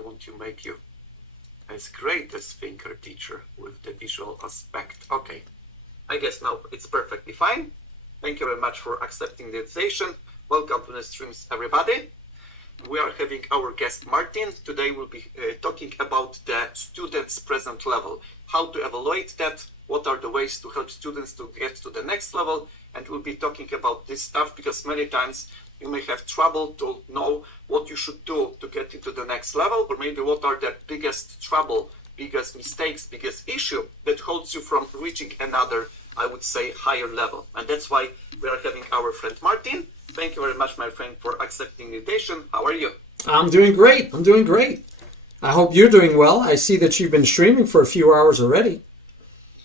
want to make you as great as ThinkerTeacher with the visual aspect. Okay, I guess now it's perfectly fine. Thank you very much for accepting the invitation. Welcome to the streams, everybody. We are having our guest Martin. Today we'll be talking about the students' present level, how to evaluate that, what are the ways to help students to get to the next level, and we'll be talking about this stuff because many times you may have trouble to know what you should do to get into the next level, or maybe what are the biggest trouble, biggest mistakes, biggest issue that holds you from reaching another, I would say, higher level. And that's why we are having our friend Martin. Thank you very much, my friend, for accepting the invitation. How are you? I'm doing great. I'm doing great. I hope you're doing well. I see that you've been streaming for a few hours already.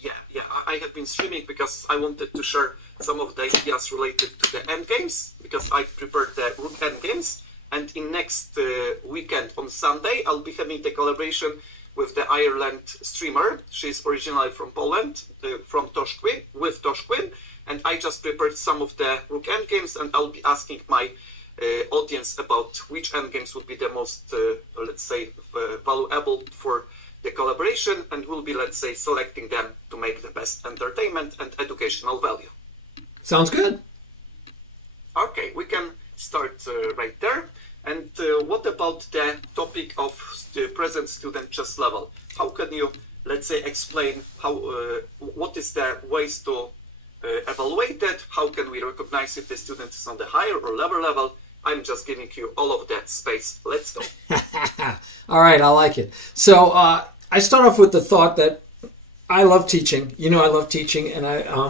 Yeah, I have been streaming because I wanted to share some of the ideas related to the end games, because I prepared the rook end games, and in next weekend on Sunday I'll be having the collaboration with the Ireland streamer. She's originally from Poland, from Toshquin, with Toshquin, and I just prepared some of the rook end games, and I'll be asking my audience about which end games would be the most, let's say, valuable for the collaboration, and we'll be, let's say, selecting them to make the best entertainment and educational value. Sounds good. Okay, we can start right there. And what about the topic of the present student chess level? How can you, let's say, explain how what is the ways to evaluate that? How can we recognize if the student is on the higher or lower level? I'm just giving you all of that space. Let's go. All right, I like it. So I start off with the thought that I love teaching. You know I love teaching, and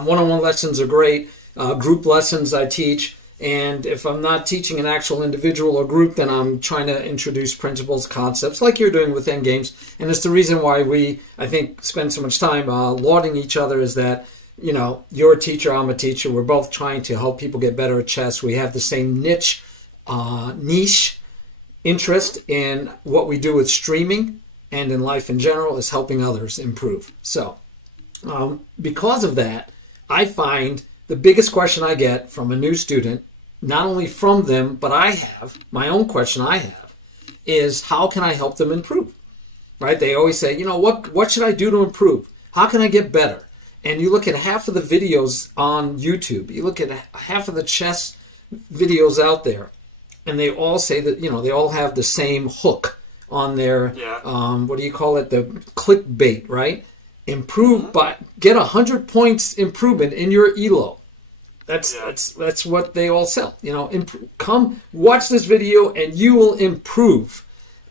one-on-one lessons are great. Group lessons I teach. And if I'm not teaching an actual individual or group, then I'm trying to introduce principles, concepts, like you're doing with endgames. And it's the reason why we, I think, spend so much time lauding each other, is that, you know, you're a teacher, I'm a teacher. We're both trying to help people get better at chess. We have the same niche interest in what we do with streaming and in life in general, is helping others improve. So because of that, I find the biggest question I get from a new student, not only from them, but I have, my own question I have, is how can I help them improve? Right? They always say, you know, what should I do to improve? How can I get better? And you look at half of the videos on YouTube, you look at half of the chess videos out there, and they all say that, you know, they all have the same hook on their, what do you call it? The clickbait, right? Improve by, get 100 points improvement in your ELO. That's what they all sell. You know, come watch this video and you will improve.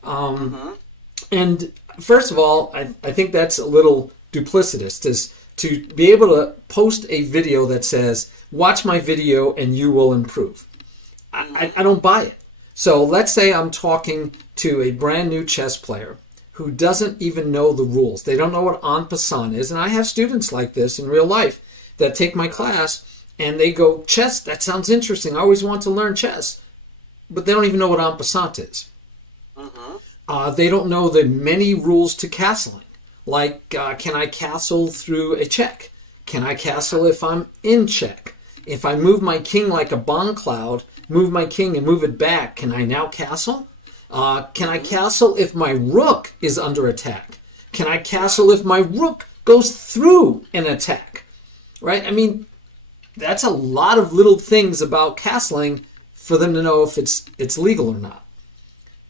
And first of all, I think that's a little duplicitous, is to be able to post a video that says, watch my video and you will improve. I don't buy it. So let's say I'm talking to a brand new chess player who doesn't even know the rules. They don't know what en passant is. And I have students like this in real life that take my class and they go, chess, that sounds interesting. I always want to learn chess. But they don't even know what en passant is. They don't know the many rules to castling. Like, can I castle through a check? Can I castle if I'm in check? If I move my king like a bomb cloud, move my king and move it back, can I now castle? Can I castle if my rook is under attack? Can I castle if my rook goes through an attack? Right? I mean, that's a lot of little things about castling for them to know if it's legal or not.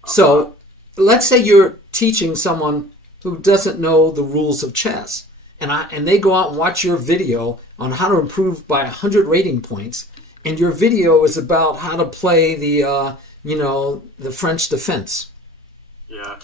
So let's say you're teaching someone who doesn't know the rules of chess, and they go out and watch your video on how to improve by 100 rating points, and your video is about how to play the you know, the French defense. Yeah.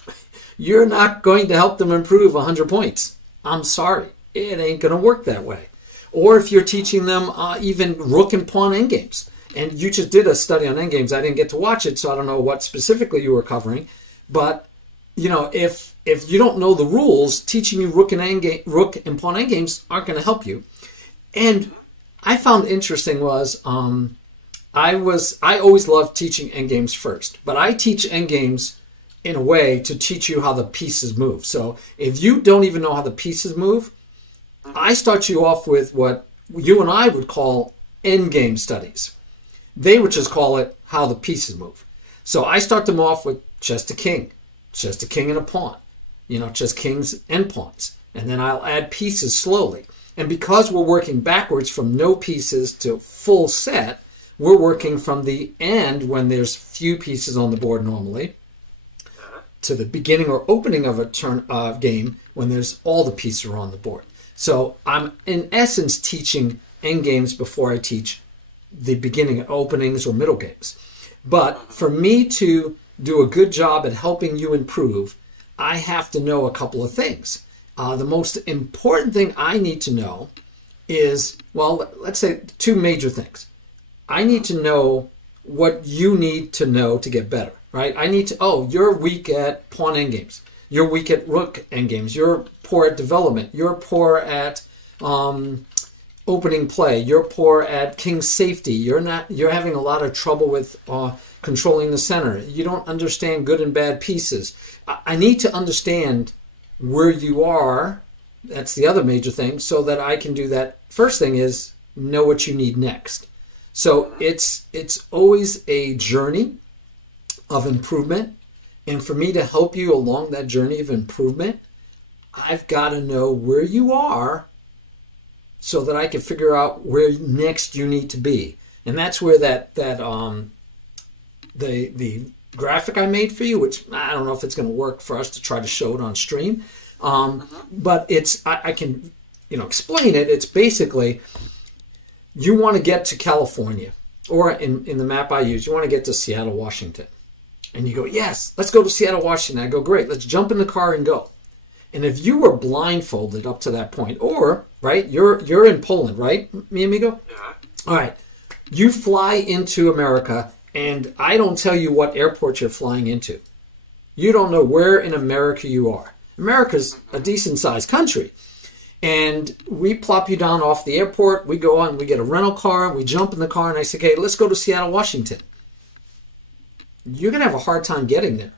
You're not going to help them improve 100 points. I'm sorry. It ain't going to work that way. Or if you're teaching them even rook and pawn endgames, and you just did a study on endgames. I didn't get to watch it, so I don't know what specifically you were covering. But, you know, if you don't know the rules, teaching you rook and pawn endgames aren't going to help you. And I found interesting was, I always loved teaching endgames first, but I teach endgames in a way to teach you how the pieces move. So if you don't even know how the pieces move, I start you off with what you and I would call endgame studies. They would just call it how the pieces move. So I start them off with chess to king, just a king and a pawn, just kings and pawns. And then I'll add pieces slowly. And because we're working backwards from no pieces to full set, we're working from the end when there's few pieces on the board normally to the beginning or opening of a turn game when there's all the pieces are on the board. So I'm in essence teaching end games before I teach the beginning openings or middle games. But for me to do a good job at helping you improve, I have to know a couple of things. The most important thing I need to know is, well, let's say two major things. I need to know what you need to know to get better, right? I need to, you're weak at pawn endgames. You're weak at rook endgames. You're poor at development. You're poor at opening play. You're poor at king safety. You're having a lot of trouble with controlling the center. You don't understand good and bad pieces. I need to understand where you are. That's the other major thing, so that I can do that. First thing is know what you need next. So it's always a journey of improvement. And for me to help you along that journey of improvement, I've got to know where you are so that I can figure out where next you need to be. And that's where the graphic I made for you, which I don't know if it's going to work for us to try to show it on stream, but I can explain it. It's basically, you want to get to California, or in the map I use, you want to get to Seattle, Washington. And you go, yes, let's go to Seattle, Washington. I go, great, let's jump in the car and go. And if you were blindfolded up to that point, or, right, you're in Poland, right, mi amigo? Yeah. All right, you fly into America, and I don't tell you what airport you're flying into. You don't know where in America you are. America's a decent-sized country. And we plop you down off the airport, we go on, we get a rental car, we jump in the car, and I say, okay, let's go to Seattle, Washington. You're going to have a hard time getting there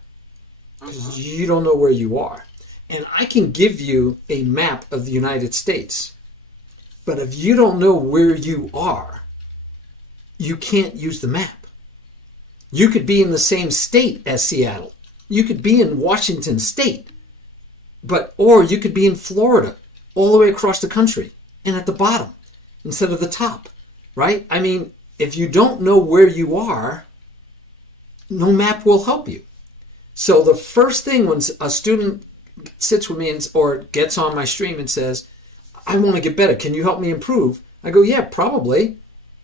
because you don't know where you are. And I can give you a map of the United States, but if you don't know where you are, you can't use the map. You could be in the same state as Seattle. You could be in Washington State, or you could be in Florida, all the way across the country and at the bottom instead of the top, right? I mean, if you don't know where you are, no map will help you. So the first thing when a student sits with me or gets on my stream and says, I want to get better, can you help me improve? I go, yeah, probably,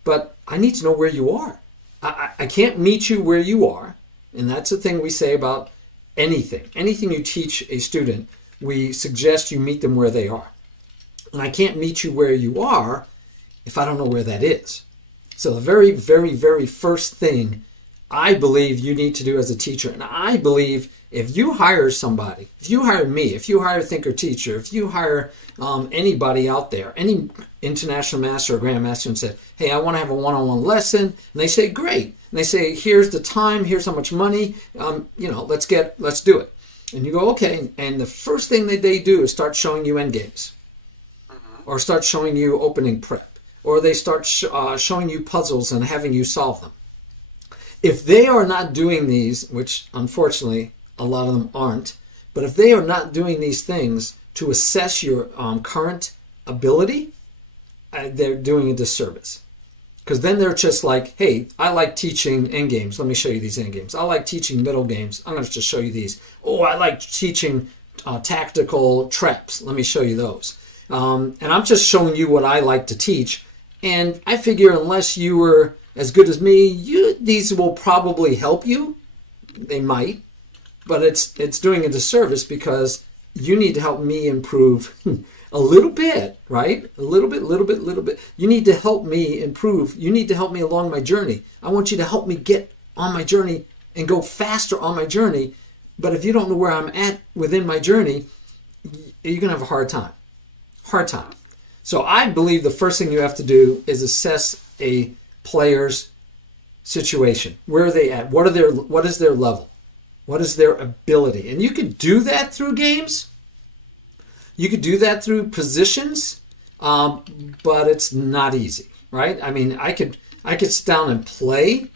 but I need to know where you are. I can't meet you where you are. And that's the thing we say about anything. Anything you teach a student, we suggest you meet them where they are. And I can't meet you where you are if I don't know where that is. So the very, very, very first thing I believe you need to do as a teacher, and I believe if you hire somebody, if you hire me, if you hire ThinkerTeacher, if you hire anybody out there, any international master or grandmaster and said, hey, I want to have a one-on-one lesson, and they say, great. And they say, here's the time, here's how much money, let's do it. And you go, okay. And the first thing that they do is start showing you end games, or start showing you opening prep, or they start showing you puzzles and having you solve them. If they are not doing these, which unfortunately a lot of them aren't, but if they are not doing these things to assess your current ability, they're doing a disservice. Because then they're just like, hey, I like teaching endgames. Let me show you these endgames. I like teaching middle games. I'm going to just show you these. Oh, I like teaching tactical traps. Let me show you those. And I'm just showing you what I like to teach. And I figure unless you were as good as me, these will probably help you. They might. But it's doing a disservice because you need to help me improve a little bit, right? A little bit. You need to help me improve. You need to help me along my journey. I want you to help me get on my journey and go faster on my journey. But if you don't know where I'm at within my journey, you're going to have a hard time. So I believe the first thing you have to do is assess a player's situation. Where are they at? What is their level? What is their ability? And you could do that through games. You could do that through positions, but it's not easy, right? I mean, I could sit down and play.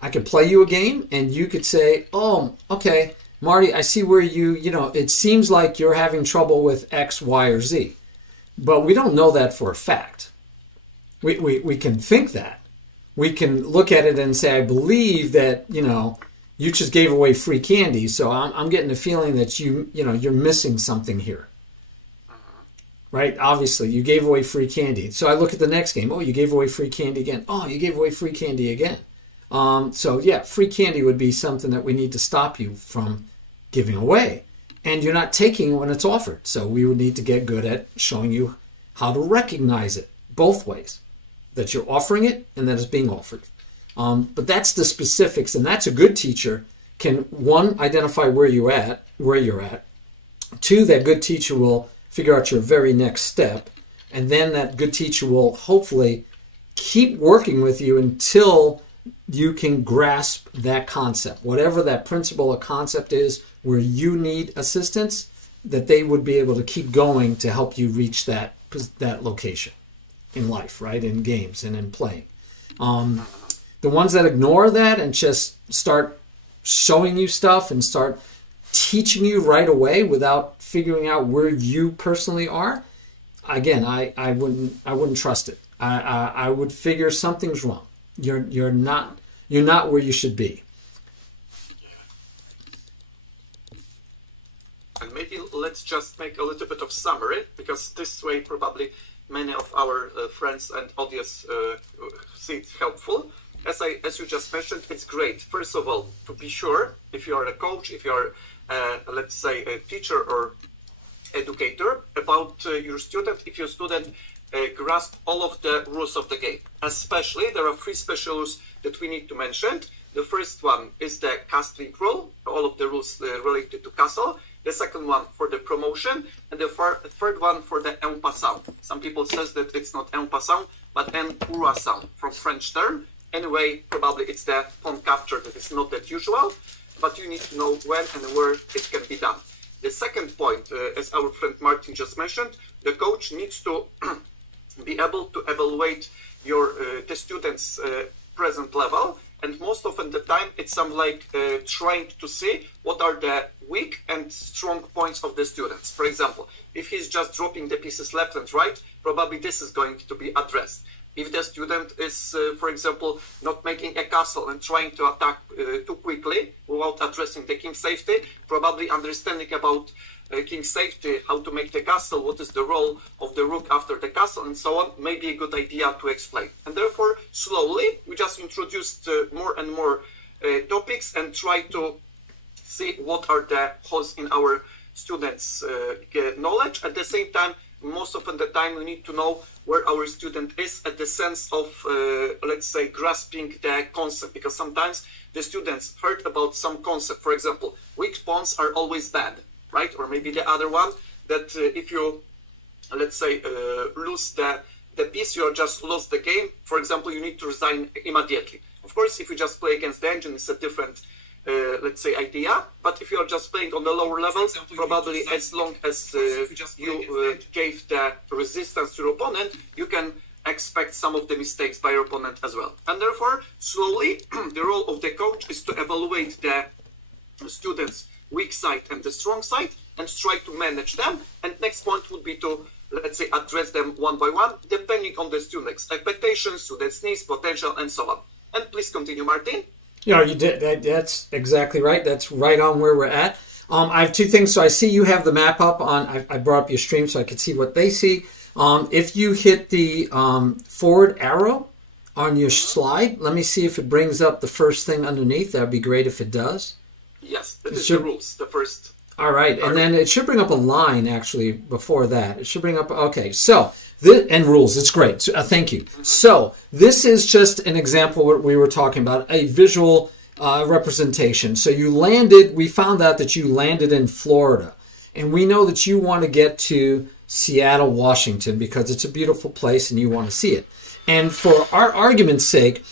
I could play you a game, and you could say, oh, okay, Marty, I see where it seems like you're having trouble with X, Y, or Z. But we don't know that for a fact. We can think that. We can look at it and say, I believe that, you just gave away free candy, so I'm getting the feeling that you're missing something here. Right? Obviously, you gave away free candy. So I look at the next game. Oh, you gave away free candy again. Oh, you gave away free candy again. So yeah, free candy would be something that we need to stop you from giving away. And you're not taking it when it's offered. So we would need to get good at showing you how to recognize it both ways. That you're offering it and that it's being offered. But that's the specifics, and that's a good teacher can, one, identify where you're at. Two, that good teacher will figure out your very next step, and then that good teacher will hopefully keep working with you until you can grasp that concept. Whatever that principle or concept is where you need assistance, that they would be able to keep going to help you reach that location in life, right? In games and in playing. The ones that ignore that and just start showing you stuff and start teaching you right away without figuring out where you personally are, again, I wouldn't trust it. I would figure something's wrong. You're not where you should be. And maybe let's just make a little bit of summary, because this way probably many of our friends and audience see it helpful. As you just mentioned, it's great, first of all, to be sure, if you are a coach, if you are, let's say, a teacher or educator, about your student, if your student grasp all of the rules of the game. Especially, there are 3 special rules that we need to mention. The first one is the castling rule, all of the rules related to castle. The second one for the promotion, and the third one for the en passant. Some people says that it's not en passant, but en passant from French term. Anyway, probably it's the pawn capture that is not that usual, but you need to know when and where it can be done. The second point, as our friend Martin just mentioned, the coach needs to be able to evaluate the student's present level, and most often the time it's some like trying to see what are the weak and strong points of the students. For example, if he's just dropping the pieces left and right, probably this is going to be addressed. If the student is, for example, not making a castle and trying to attack too quickly without addressing the king's safety, probably understanding about king's safety, how to make the castle, what is the role of the rook after the castle, and so on, may be a good idea to explain. And therefore, slowly, we just introduced more and more topics and try to see what are the holes in our students' knowledge. At the same time, most often the time we need to know where our student is at the sense of, let's say, grasping the concept, because sometimes the students heard about some concept. For example, weak pawns are always bad, right? Or maybe the other one, that if you, let's say, lose the piece, you just lost the game. For example, you need to resign immediately. Of course, if you just play against the engine, it's a different let's say, idea. But if you are just playing on the lower levels, probably as long as you gave the resistance to your opponent, you can expect some of the mistakes by your opponent as well. And therefore, slowly, the role of the coach is to evaluate the students' weak side and the strong side and try to manage them. And next point would be to, let's say, address them one by one, depending on the student's expectations, student's needs, potential, and so on. And please continue, Martin. Yeah, you did. That's exactly right. That's right on where we're at. I have 2 things. So I see you have the map up on. I brought up your stream so I could see what they see. If you hit the forward arrow on your slide, let me see if it brings up the first thing underneath. That would be great if it does. Yes, that is the rules. The first. All right, and then it should bring up a line actually before that. It should bring up. Okay, so. And rules, it's great. So, thank you. So this is just an example of what we were talking about, a visual representation. So we found out that you landed in Florida. And we know that you want to get to Seattle, Washington, because it's a beautiful place and you want to see it. And for our argument's sake,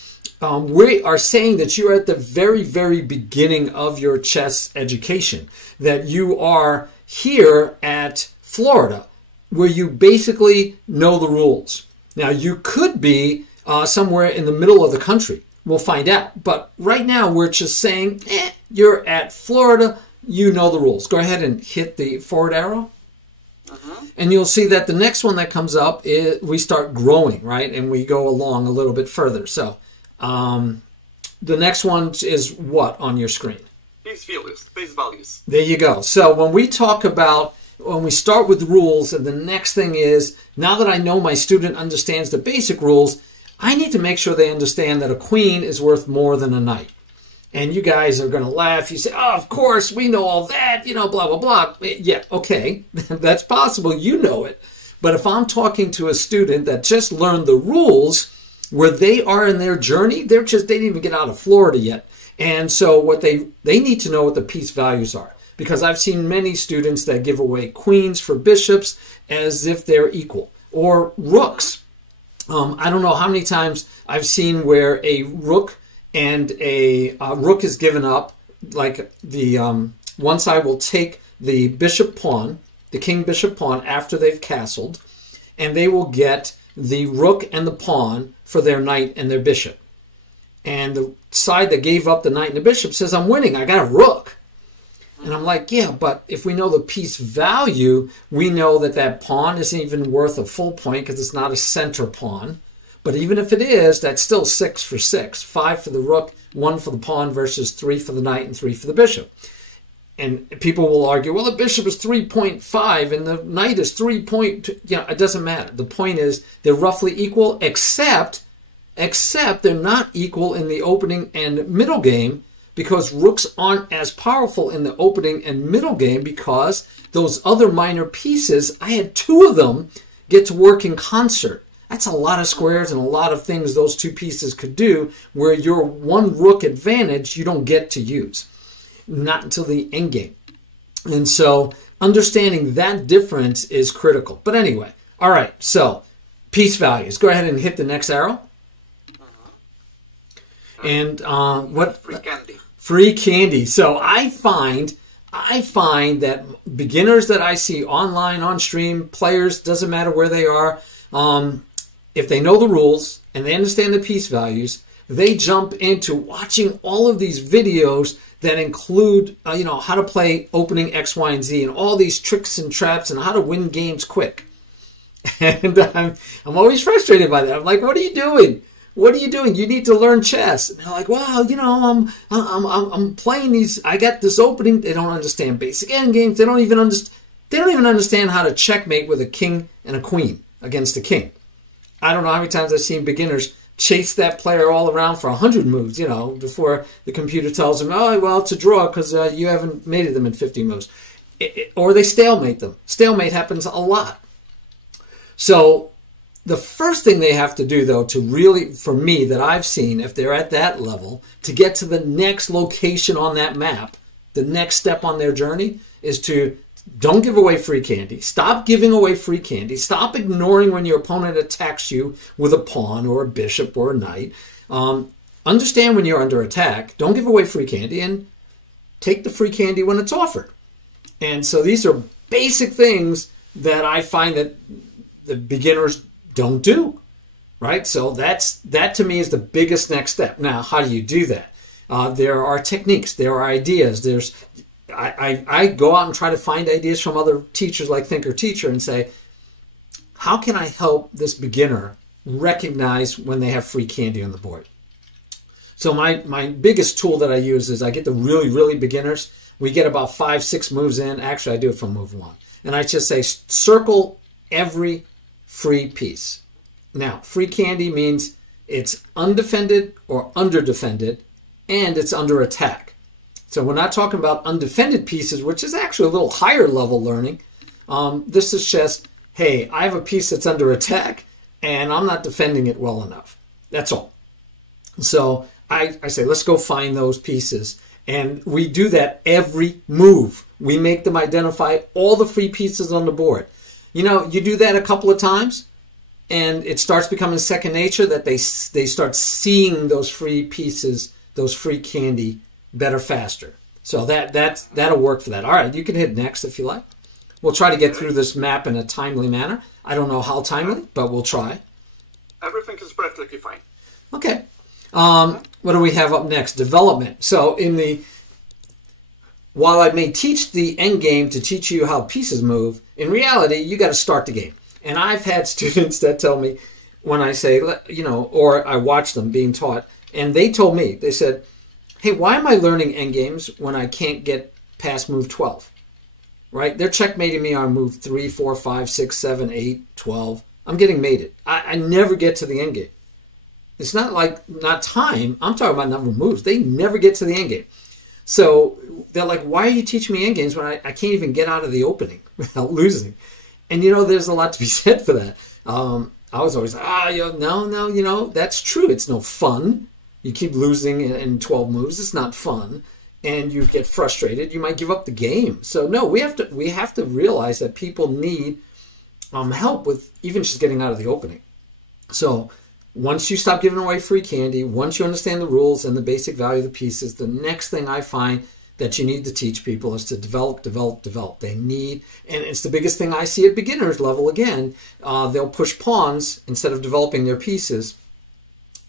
we are saying that you're at the very, very beginning of your chess education, that you are here at Florida, where you basically know the rules. Now, you could be somewhere in the middle of the country. We'll find out. But right now, we're just saying, you're at Florida. you know the rules. Go ahead and hit the forward arrow. And you'll see that the next one that comes up is we start growing, right? And we go along a little bit further. So the next one is what on your screen? Piece values. Piece values. There you go. So when we talk about, when we start with rules, and the next thing is, now that I know my student understands the basic rules, I need to make sure they understand that a queen is worth more than a knight. And you guys are going to laugh. You say, oh, of course, we know all that, you know, blah, blah, blah. Yeah, okay, that's possible. You know it. But if I'm talking to a student that just learned the rules where they are in their journey, they didn't even get out of Florida yet. And so what they need to know what the piece values are. Because I've seen many students that give away queens for bishops as if they're equal. Or rooks. I don't know how many times I've seen where a rook and a rook is given up, like the one side will take the bishop pawn, the king bishop pawn after they've castled, and they will get the rook and the pawn for their knight and their bishop. And the side that gave up the knight and the bishop says, I'm winning, I got a rook. And I'm like, yeah, but if we know the piece value, we know that that pawn isn't even worth a full point because it's not a center pawn. But even if it is, that's still 6 for 6. 5 for the rook, 1 for the pawn versus 3 for the knight and 3 for the bishop. And people will argue, well, the bishop is 3.5 and the knight is 3.2. You know, it doesn't matter. The point is they're roughly equal, except they're not equal in the opening and middle game because rooks aren't as powerful in the opening and middle game because those other minor pieces, I had 2 of them get to work in concert. That's a lot of squares and a lot of things those 2 pieces could do where your 1 rook advantage you don't get to use. Not until the end game. And so understanding that difference is critical. But anyway, all right, so piece values. Go ahead and hit the next arrow. And what? Free candy. Free candy. So I find that beginners that I see online, on stream, players, doesn't matter where they are, if they know the rules and they understand the piece values, they jump into watching all of these videos that include, how to play opening X, Y, and Z, and all these tricks and traps and how to win games quick. And I'm always frustrated by that. I'm like, what are you doing? What are you doing? You need to learn chess. And they're like, wow, I'm playing these. I got this opening. They don't understand basic end games. They don't even understand how to checkmate with a king and a queen against a king. I don't know how many times I've seen beginners chase that player all around for 100 moves, before the computer tells them, oh, well, it's a draw because you haven't mated them in 50 moves. Or they stalemate them. Stalemate happens a lot. So the first thing they have to do, though, to really, for me, that I've seen, if they're at that level, to get to the next location on that map, the next step on their journey, is to don't give away free candy. Stop giving away free candy. Stop ignoring when your opponent attacks you with a pawn or a bishop or a knight. Understand when you're under attack. Don't give away free candy and take the free candy when it's offered. And so these are basic things that I find that the beginners don't do, right? So that to me is the biggest next step. Now, how do you do that? There are techniques. There are ideas. I go out and try to find ideas from other teachers like ThinkerTeacher and say, how can I help this beginner recognize when they have free candy on the board? So my biggest tool that I use is I get the really, really beginners. We get about 5-6 moves in. Actually, I do it from move 1. And I just say, circle every free piece. Now, free candy means it's undefended or underdefended, and it's under attack. So we're not talking about undefended pieces, which is actually a little higher level learning. This is just, hey, I have a piece that's under attack, and I'm not defending it well enough. That's all. So I say, let's go find those pieces. And we do that every move. We make them identify all the free pieces on the board. You do that a couple of times, and it starts becoming second nature that they start seeing those free pieces, those free candy, better, faster. So that'll work for that. All right, you can hit next if you like. We'll try to get through this map in a timely manner. I don't know how timely, but we'll try. Everything is perfectly fine. Okay. What do we have up next? Development. So while I may teach the end game to teach you how pieces move, in reality, you got to start the game. And I've had students that tell me when I say, you know, or I watch them being taught, and they told me, they said, hey, why am I learning end games when I can't get past move 12? Right? They're checkmating me on move 3, 4, 5, 6, 7, 8, 12. I'm getting mated. I never get to the end game. It's not like not time. I'm talking about number of moves. They never get to the end game. So they're like, why are you teaching me end games when I can't even get out of the opening without losing? And, you know, there's a lot to be said for that. I was always like, no, you know, that's true. It's no fun. You keep losing in 12 moves. It's not fun. And you get frustrated. You might give up the game. So, no, we have to realize that people need help with even just getting out of the opening. So once you stop giving away free candy, once you understand the rules and the basic value of the pieces, the next thing I find that you need to teach people is to develop. They need, and it's the biggest thing I see at beginner's level again, they'll push pawns instead of developing their pieces,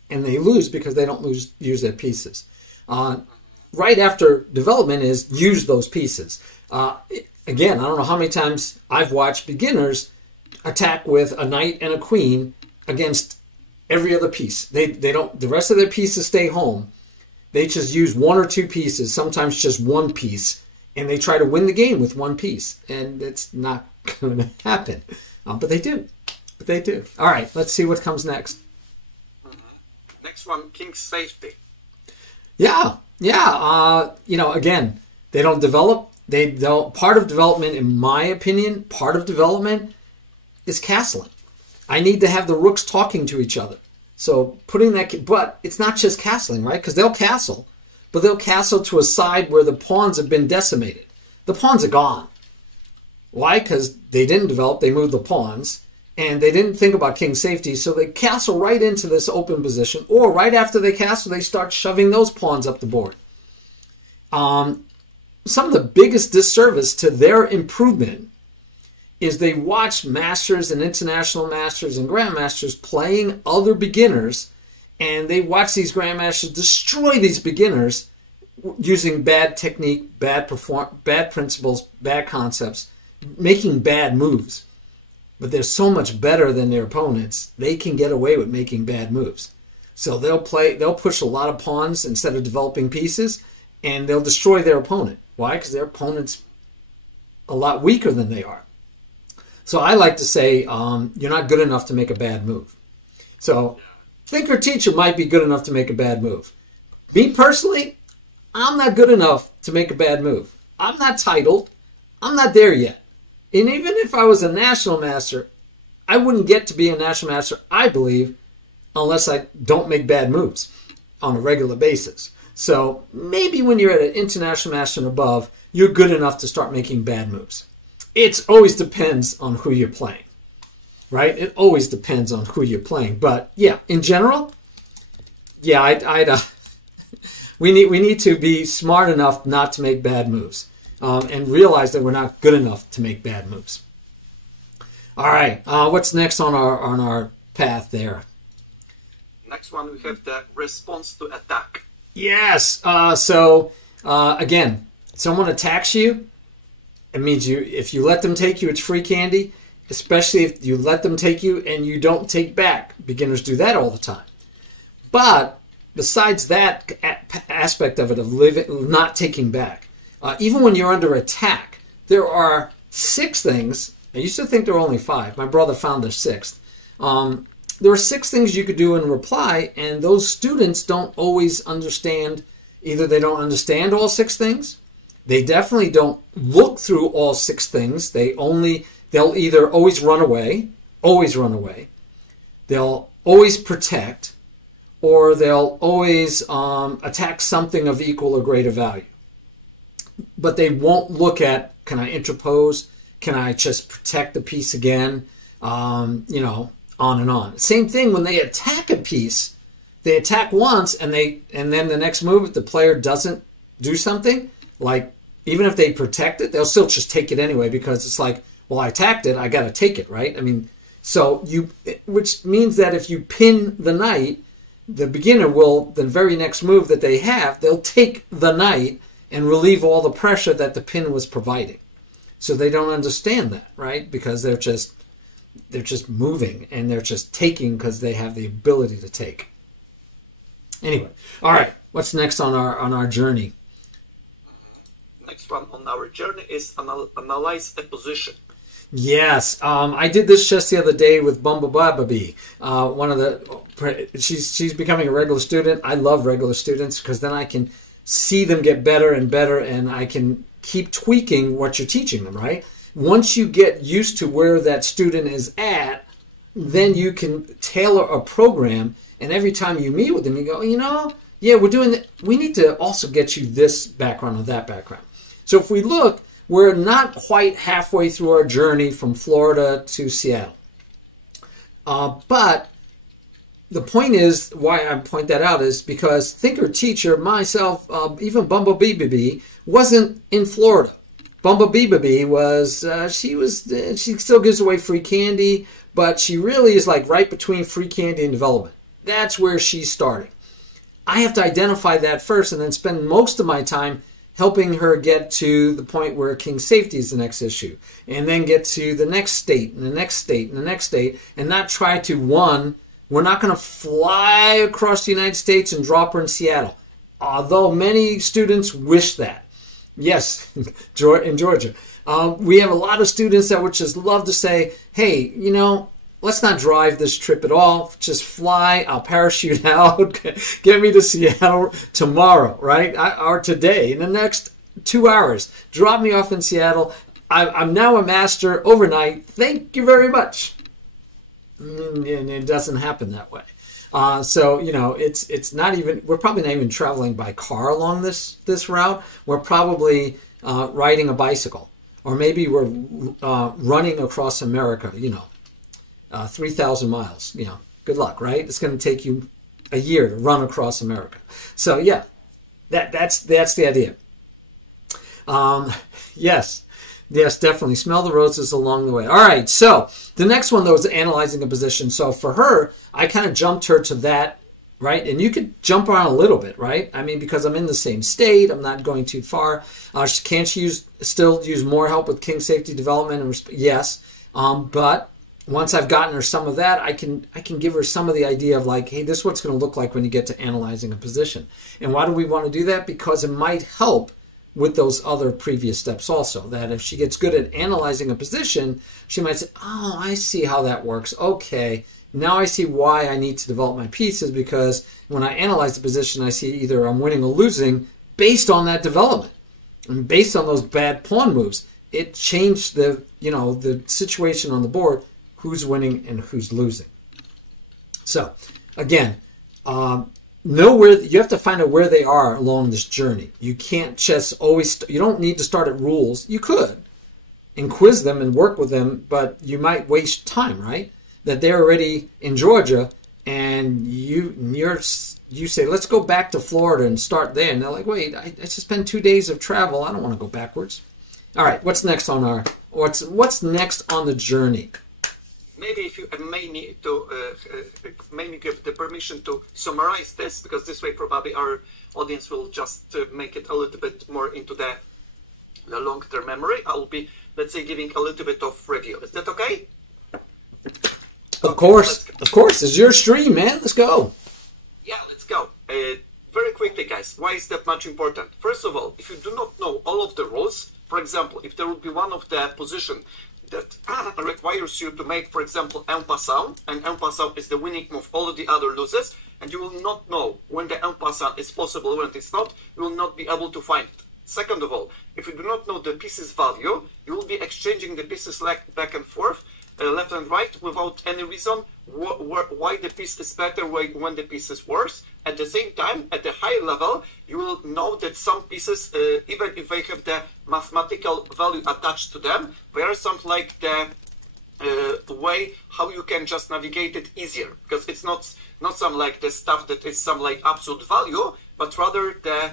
and they lose because they don't use their pieces. Right after development is use those pieces. Again, I don't know how many times I've watched beginners attack with a knight and a queen against every other piece. They don't, the rest of their pieces stay home. They just use one or two pieces, sometimes just one piece, and they try to win the game with one piece. And it's not going to happen. But they do. All right, let's see what comes next. Next one, king's safety. Yeah. You know, again, they don't develop. They don't. Part of development, in my opinion, is castling. I need to have the rooks talking to each other. So putting that, but it's not just castling, right? Because they'll castle, but they'll castle to a side where the pawns have been decimated. The pawns are gone. Why? Because they didn't develop, they moved the pawns, and they didn't think about king safety, so they castle right into this open position, or right after they castle, they start shoving those pawns up the board. Some of the biggest disservice to their improvement is they watch masters and international masters and grandmasters playing other beginners, and they watch these grandmasters destroy these beginners using bad technique, bad principles, bad concepts, making bad moves. But they're so much better than their opponents, they can get away with making bad moves. So they'll push a lot of pawns instead of developing pieces, and they'll destroy their opponent. Why? Because their opponent's a lot weaker than they are. So I like to say, you're not good enough to make a bad move. So ThinkerTeacher might be good enough to make a bad move. Me personally, I'm not good enough to make a bad move. I'm not titled. I'm not there yet. And even if I was a national master, I wouldn't get to be a national master, I believe, unless I don't make bad moves on a regular basis. So maybe when you're at an international master and above, you're good enough to start making bad moves. It always depends on who you're playing, right? It always depends on who you're playing. But yeah, in general, yeah, we need to be smart enough not to make bad moves, and realize that we're not good enough to make bad moves. All right, what's next on our path there? Next one, we have the response to attack. Yes. Again, someone attacks you. It means if you let them take you, it's free candy, especially if you let them take you and you don't take back. Beginners do that all the time. But besides that aspect of it, of not taking back, even when you're under attack, there are 6 things. I used to think there were only 5. My brother found the 6th. There are 6 things you could do in reply, and those students don't always understand. Either they don't understand all 6 things. They definitely don't look through all 6 things. They'll either always run away, they'll always protect, or they'll always attack something of equal or greater value. But they won't look at, can I interpose? Can I just protect the piece again? You know, on and on. Same thing when they attack a piece. They attack once, and then the next move, if the player doesn't do something, like even if they protect it, they'll still just take it anyway, because it's like, well, I attacked it, I got to take it, right? I mean, so which means that if you pin the knight, the beginner will, the very next move that they have, they'll take the knight and relieve all the pressure that the pin was providing. So they don't understand that, right? Because they're just moving and they're just taking because they have the ability to take. Anyway, all right. What's next on our journey? Next one on our journey is analyze a position. Yes, I did this just the other day with Bumblebee. One of the she's becoming a regular student. I love regular students because then I can see them get better and better, and I can keep tweaking what you're teaching them. Right? Once you get used to where that student is at, then you can tailor a program. And every time you meet with them, you go, yeah, we're doing that. We need to also get you this background or that background. So if we look, we're not quite halfway through our journey from Florida to Seattle. But the point is, why I point that out is because ThinkerTeacher, myself, even Bumblebee wasn't in Florida. Bumblebee was, she still gives away free candy, but she really is like right between free candy and development. That's where she's starting. I have to identify that first and then spend most of my time helping her get to the point where King Safety is the next issue, and then get to the next state, and the next state, and the next state, and not try to, we're not going to fly across the United States and drop her in Seattle, although many students wish that. Yes, in Georgia. We have a lot of students that would just love to say, hey, let's not drive this trip at all. Just fly. I'll parachute out. Get me to Seattle tomorrow, right? Or today, in the next 2 hours. Drop me off in Seattle. I'm now a master overnight. Thank you very much. And it doesn't happen that way. So, it's not even, we're probably not even traveling by car along this route. We're probably riding a bicycle. Or maybe we're running across America, 3,000 miles. Good luck, right? It's going to take you a year to run across America. So yeah, that's the idea. Yes, definitely. Smell the roses along the way. All right, so the next one, though, is analyzing a position. So for her, I kind of jumped her to that, right? And you could jump around a little bit, right? I mean, because I'm in the same state, I'm not going too far. Can she still use more help with King Safety Development? Yes, but once I've gotten her some of that, I can give her some of the idea of like, hey, this is what's going to look like when you get to analyzing a position. And why do we want to do that? Because it might help with those other previous steps also. That if she gets good at analyzing a position, she might say, oh, I see how that works. Okay, now I see why I need to develop my pieces, because when I analyze the position, I see either I'm winning or losing based on that development. And based on those bad pawn moves, it changed the situation on the board, who's winning and who's losing. So, again, you have to find out where they are along this journey. You can't just always, you don't need to start at rules. You could, and quiz them and work with them, but you might waste time, right? That they're already in Georgia, and you say, let's go back to Florida and start there. And they're like, wait, I just spent 2 days of travel. I don't want to go backwards. All right, what's next on what's next on the journey? Maybe if you may need to maybe give the permission to summarize this, because this way probably our audience will just make it a little bit more into the long-term memory. I will be, let's say, giving a little bit of review. Is that okay? Of course. It's your stream, man. Let's go. Yeah, let's go. Very quickly, guys. Why is that much important? First of all, if you do not know all of the rules, for example, if there would be one of the position that requires you to make, for example, en passant, and en passant is the winning move, all of the other loses, and you will not know when the en passant is possible, when it's not, you will not be able to find it. Second of all, if you do not know the piece's value, you will be exchanging the pieces back and forth, left and right, without any reason why the piece is better, when the piece is worse. At the same time, at the high level, you will know that some pieces, even if they have the mathematical value attached to them, they are something like the way how you can just navigate it easier, because it's not some like the stuff that is some like absolute value, but rather the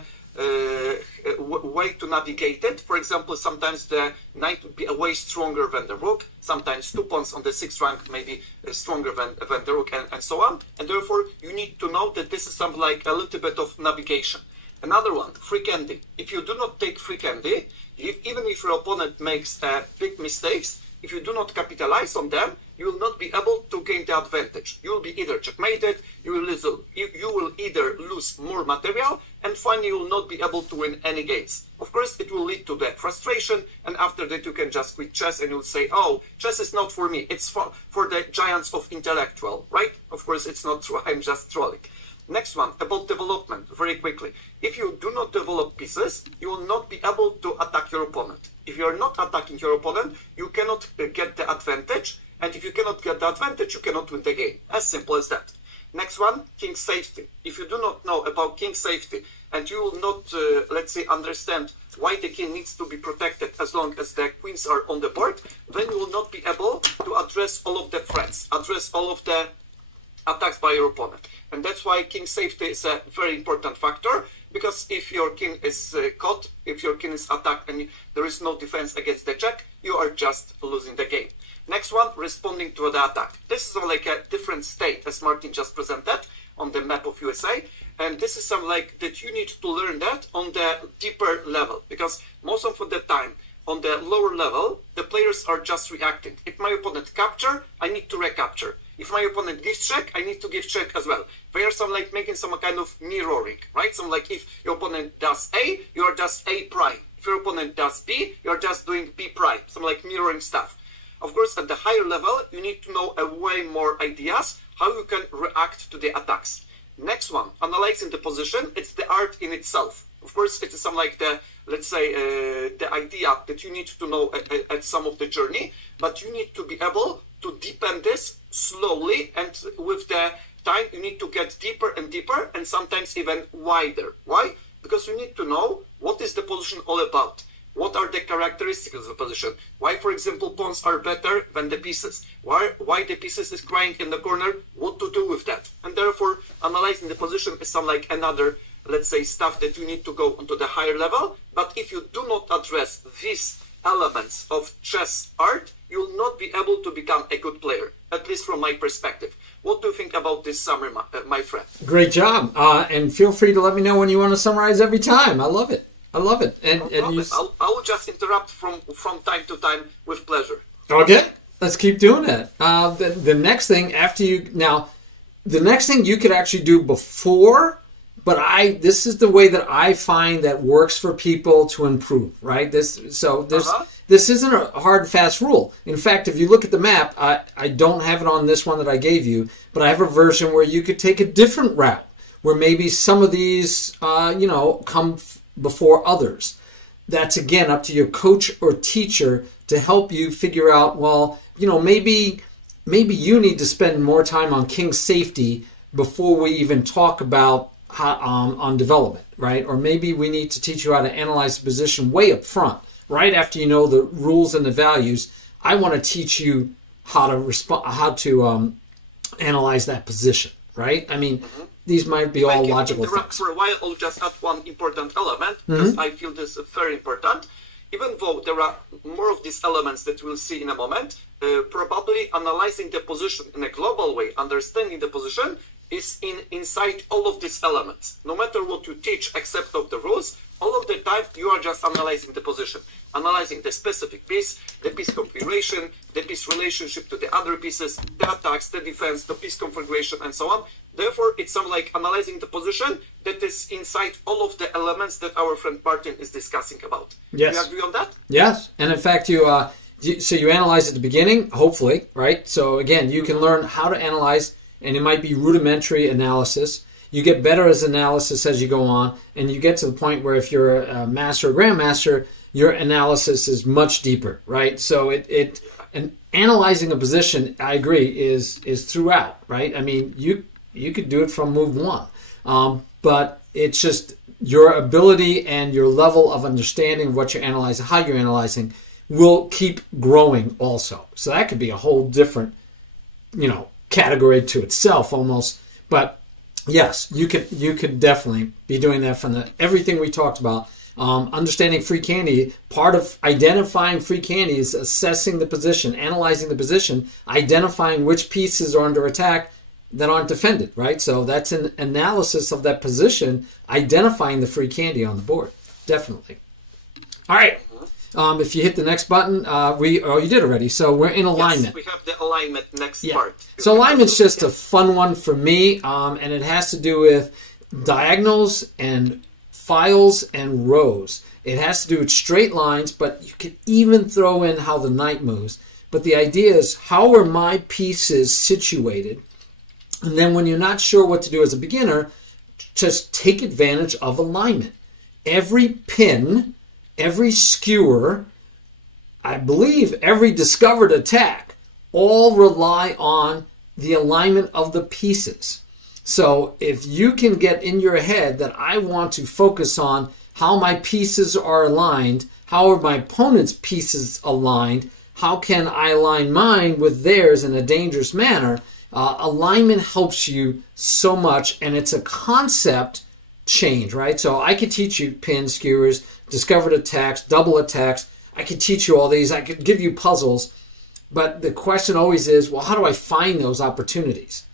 way to navigate it. For example, sometimes the knight would be way stronger than the rook, sometimes 2 pawns on the 6th rank may be stronger than the rook, and so on. And therefore, you need to know that this is something like a little bit of navigation. Another one, free candy. If you do not take free candy, even if your opponent makes big mistakes, if you do not capitalize on them, you will not be able to gain the advantage. You will be either checkmated, you will either lose more material, and finally you will not be able to win any games. Of course, it will lead to the frustration, and after that you can just quit chess and you'll say, oh, chess is not for me, it's for the giants of intellectual, right? Of course, it's not true, I'm just trolling. Next one, about development, very quickly. If you do not develop pieces, you will not be able to attack your opponent. If you are not attacking your opponent, you cannot get the advantage, and if you cannot get the advantage, you cannot win the game. As simple as that. Next one, king safety. If you do not know about king safety, and you will not, let's say, understand why the king needs to be protected as long as the queens are on the board, then you will not be able to address all of the threats, address all of the attacks by your opponent. And that's why king safety is a very important factor, because if your king is caught, if your king is attacked and there is no defense against the check, you are just losing the game. Next one, responding to the attack. This is like a different state as Martin just presented on the map of USA, and this is some like that you need to learn that on the deeper level, because most of the time on the lower level the players are just reacting. If my opponent capture, I need to recapture. If my opponent gives check, I need to give check as well. They are some like making some kind of mirroring, right? Some like if your opponent does A, you are just A prime. If your opponent does B, you are just doing B prime. Some like mirroring stuff. Of course, at the higher level, you need to know way more ideas how you can react to the attacks. Next one, analyzing the position. It's the art in itself. Of course, it is some like the, let's say, the idea that you need to know at some of the journey, but you need to be able to deepen this slowly, and with the time you need to get deeper and deeper, and sometimes even wider. Why? Because you need to know what is the position all about. What are the characteristics of the position? Why, for example, pawns are better than the pieces? Why the pieces is crying in the corner? What to do with that? And therefore, analyzing the position is some like another, let's say, stuff that you need to go onto the higher level. But if you do not address these elements of chess art, you will not be able to become a good player, at least from my perspective. What do you think about this summary, my friend? Great job. And feel free to let me know when you want to summarize every time. I love it. I love it. And I will just interrupt from time to time with pleasure. Okay, let's keep doing that. The next thing after you, now, the next thing you could actually do before, but this is the way that I find that works for people to improve, right? This isn't a hard and fast rule. In fact, if you look at the map, I don't have it on this one that I gave you, but I have a version where you could take a different route, where maybe some of these, come before others. That's again up to your coach or teacher to help you figure out, well, maybe you need to spend more time on king safety before we even talk about on development, right? Or maybe we need to teach you how to analyze the position way up front, right after you know the rules and the values. I want to teach you how to analyze that position, right? I mean, these might be all logical things. For a while, I'll just add one important element, because I feel this is very important. Even though there are more of these elements that we'll see in a moment, probably analyzing the position in a global way, understanding the position, is inside all of these elements. No matter what you teach, except of the rules, all of the time you are just analyzing the position, analyzing the specific piece, the piece configuration, the piece relationship to the other pieces, the attacks, the defense, the piece configuration, and so on. Therefore, it's some like analyzing the position that is inside all of the elements that our friend Martin is discussing about. Yes. Do you agree on that? Yes. And in fact, you analyze at the beginning, hopefully, right? So again, you can learn how to analyze, and it might be rudimentary analysis. You get better as analysis as you go on, and you get to the point where if you're a master or grandmaster, your analysis is much deeper, right? So and analyzing a position, I agree, is throughout, right? I mean, you could do it from move one, but it's just your ability and your level of understanding of what you're analyzing, how you're analyzing, will keep growing also. So that could be a whole different, category to itself almost. But yes, you could definitely be doing that from everything we talked about. Understanding free candy, part of identifying free candy is assessing the position, analyzing the position, identifying which pieces are under attack, that aren't defended, right? So that's an analysis of that position, identifying the free candy on the board. Definitely. All right. If you hit the next button, you did already. So we're in alignment. Yes, we have the alignment next part. So alignment's just a fun one for me, and it has to do with diagonals and files and rows. It has to do with straight lines, but you can even throw in how the knight moves. But the idea is, how are my pieces situated? And then when you're not sure what to do as a beginner, just take advantage of alignment. Every pin, every skewer, I believe every discovered attack, all rely on the alignment of the pieces. So if you can get in your head that I want to focus on how my pieces are aligned, how are my opponent's pieces aligned, how can I align mine with theirs in a dangerous manner, alignment helps you so much, and it's a concept change, right? So I could teach you pins, skewers, discovered attacks, double attacks. I could teach you all these. I could give you puzzles. But the question always is, well, how do I find those opportunities?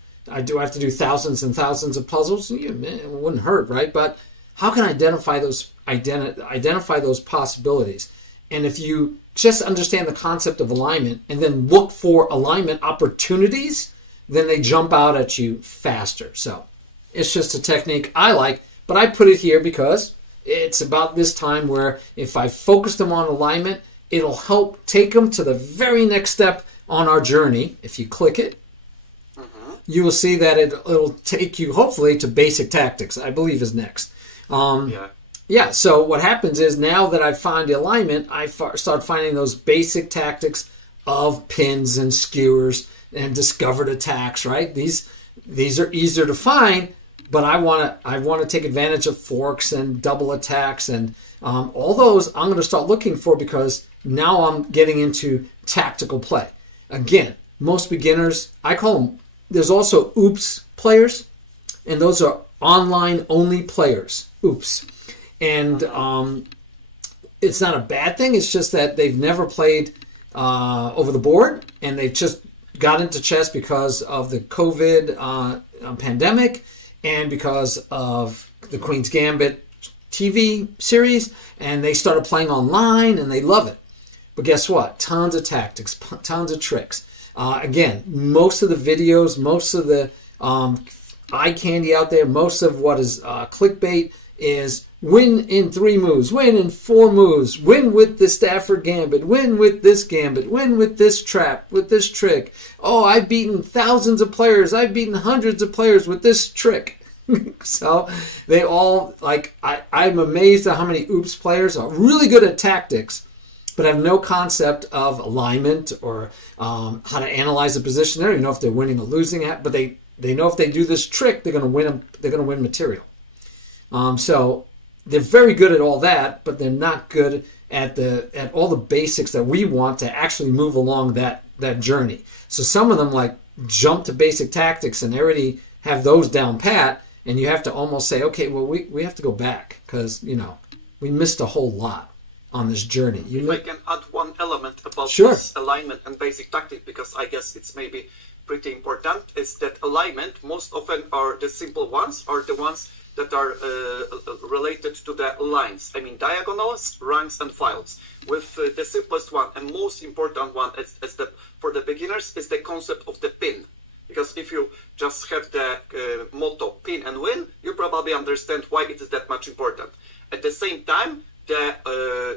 Do I have to do thousands and thousands of puzzles? It wouldn't hurt, right? But how can I identify those possibilities? And if you just understand the concept of alignment and then look for alignment opportunities, then they jump out at you faster. So it's just a technique I like, but I put it here because it's about this time where if I focus them on alignment, it'll help take them to the very next step on our journey. If you click it, you will see that it'll take you hopefully to basic tactics, I believe is next. Yeah, so what happens is now that I find the alignment, I start finding those basic tactics of pins and skewers and discovered attacks, right? These are easier to find, but I want to take advantage of forks and double attacks and all those I'm going to start looking for, because now I'm getting into tactical play. Again, most beginners, I call them, there's also oops players, and those are online only players. Oops. And it's not a bad thing. It's just that they've never played over the board, and they've just got into chess because of the COVID pandemic and because of the Queen's Gambit TV series, and they started playing online, and they love it. But guess what? Tons of tactics, tons of tricks. Again, most of the videos, most of the eye candy out there, most of what is clickbait is win in 3 moves, win in 4 moves, win with the Stafford Gambit, win with this gambit, win with this trap, with this trick. Oh, I've beaten thousands of players. I've beaten hundreds of players with this trick. So they all, like, I'm amazed at how many oops players are really good at tactics, but have no concept of alignment or how to analyze a position. They don't even know if they're winning or losing it, but they know if they do this trick, they're going to win. They're going to win material. So they're very good at all that, but they're not good at all the basics that we want to actually move along that journey. So some of them like jump to basic tactics and they already have those down pat, and you have to almost say, okay, well we have to go back because we missed a whole lot on this journey. If I can add one element about Sure. this alignment and basic tactic, because I guess it's maybe pretty important, is that alignment most often are the simple ones, are the ones that are related to the lines. I mean diagonals, ranks, and files. With the simplest one and most important one for the beginners is the concept of the pin. Because if you just have the motto pin and win, you probably understand why it is that much important. At the same time, the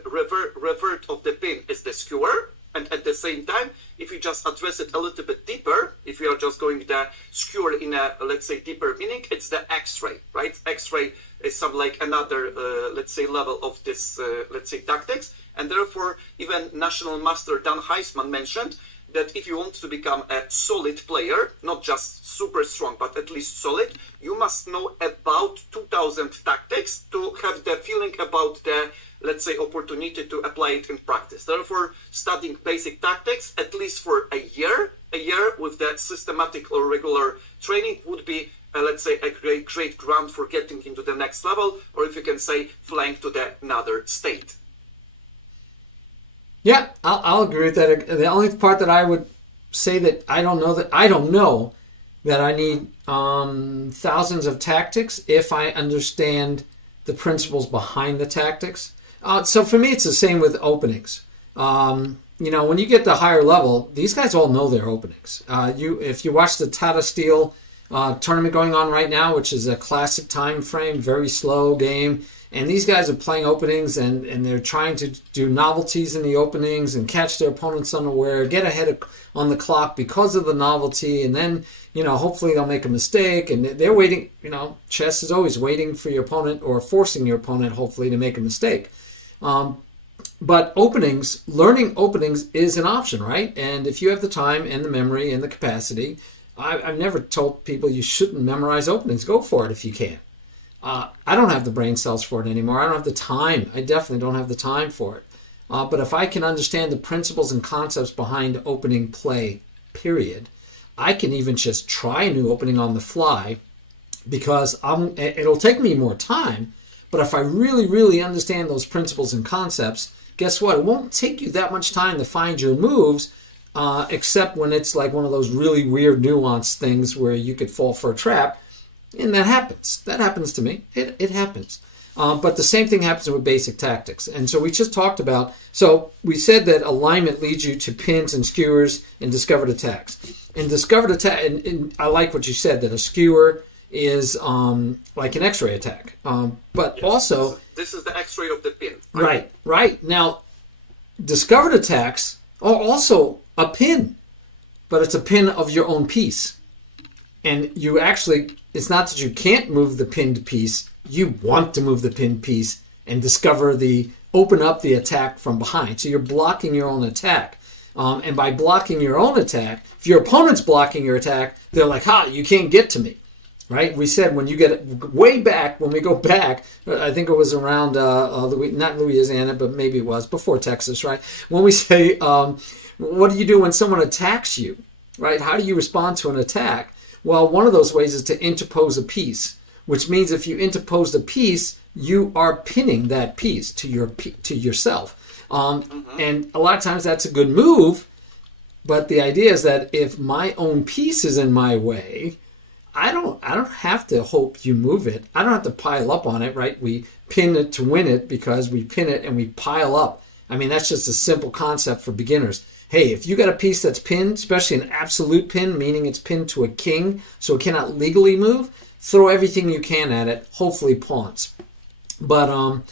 revert of the pin is the skewer, and at the same time, if you just address it a little bit deeper, if you are just going the skewer in a, let's say, deeper meaning, it's the X-ray, right? X-ray is some like another, let's say, level of this, let's say, tactics, and therefore even National Master Dan Heisman mentioned that if you want to become a solid player, not just super strong, but at least solid, you must know about 2000 tactics to have the feeling about the, let's say, opportunity to apply it in practice. Therefore, studying basic tactics, at least for a year with the systematic or regular training would be, let's say, a great ground for getting into the next level, or if you can say, flying to the another state. Yeah, I'll agree with that. The only part that I would say that I don't know that I need thousands of tactics if I understand the principles behind the tactics. So for me, it's the same with openings. You know, when you get to higher level, these guys all know their openings. If you watch the Tata Steel tournament going on right now, which is a classic time frame, very slow game, and these guys are playing openings and they're trying to do novelties in the openings and catch their opponents unaware, get ahead on the clock because of the novelty, and then, you know, hopefully they'll make a mistake, and they're waiting. You know, chess is always waiting for your opponent or forcing your opponent, hopefully, to make a mistake. But openings, learning openings is an option, right? And if you have the time and the memory and the capacity, I've never told people you shouldn't memorize openings. Go for it if you can. I don't have the brain cells for it anymore. I don't have the time. I definitely don't have the time for it. But if I can understand the principles and concepts behind opening play, period, I can even just try a new opening on the fly, because it'll take me more time. But if I really, really understand those principles and concepts, guess what? It won't take you that much time to find your moves, except when it's like one of those really weird nuanced things where you could fall for a trap. And that happens. That happens to me. It happens. But the same thing happens with basic tactics. And so we just talked about, so we said that alignment leads you to pins and skewers and discovered attacks. And discovered attack, and I like what you said, that a skewer is like an X-ray attack. But yes, also... This is the X-ray of the pin. Right. Now, discovered attacks are also a pin, but it's a pin of your own piece. And you actually, it's not that you can't move the pinned piece, you want to move the pinned piece and open up the attack from behind. So you're blocking your own attack. And by blocking your own attack, if your opponent's blocking your attack, they're like, you can't get to me. Right? We said when you get way back, when we go back, I think it was around, not Louisiana, but maybe it was before Texas, right? When we say, what do you do when someone attacks you, right? How do you respond to an attack? Well, one of those ways is to interpose a piece, which means if you interpose a piece, you are pinning that piece to yourself. And a lot of times that's a good move, but the idea is that if my own piece is in my way, I don't have to hope you move it. I don't have to pile up on it, right? We pin it to win it because we pin it and we pile up. I mean, that's just a simple concept for beginners. Hey, if you got a piece that's pinned, especially an absolute pin, meaning it's pinned to a king, so it cannot legally move, throw everything you can at it, hopefully pawns. But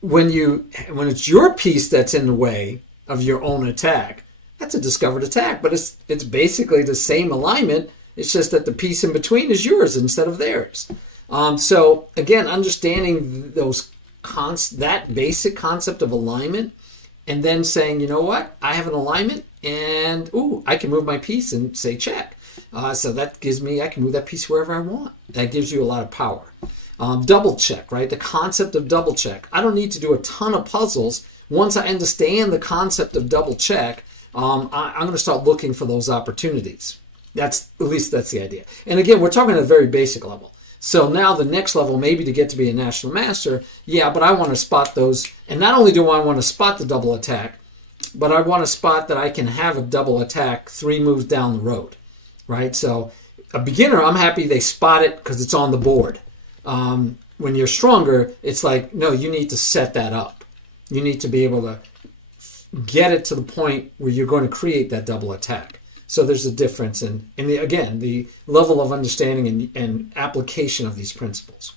when it's your piece that's in the way of your own attack, that's a discovered attack. But it's basically the same alignment. It's just that the piece in between is yours instead of theirs. So again, understanding that basic concept of alignment, and then saying, you know what, I have an alignment, and I can move my piece and say check. So that gives me, I can move that piece wherever I want. That gives you a lot of power. Double check, right? The concept of double check. I don't need to do a ton of puzzles. Once I understand the concept of double check, I'm going to start looking for those opportunities. At least that's the idea. And again, we're talking at a very basic level. So now the next level, maybe to get to be a national master, yeah, but I want to spot those. And not only do I want to spot the double attack, but I want to spot that I can have a double attack 3 moves down the road, right? So a beginner, I'm happy they spot it because it's on the board. When you're stronger, it's like, no, you need to set that up. You need to be able to get it to the point where you're going to create that double attack. So there's a difference in the level of understanding and application of these principles.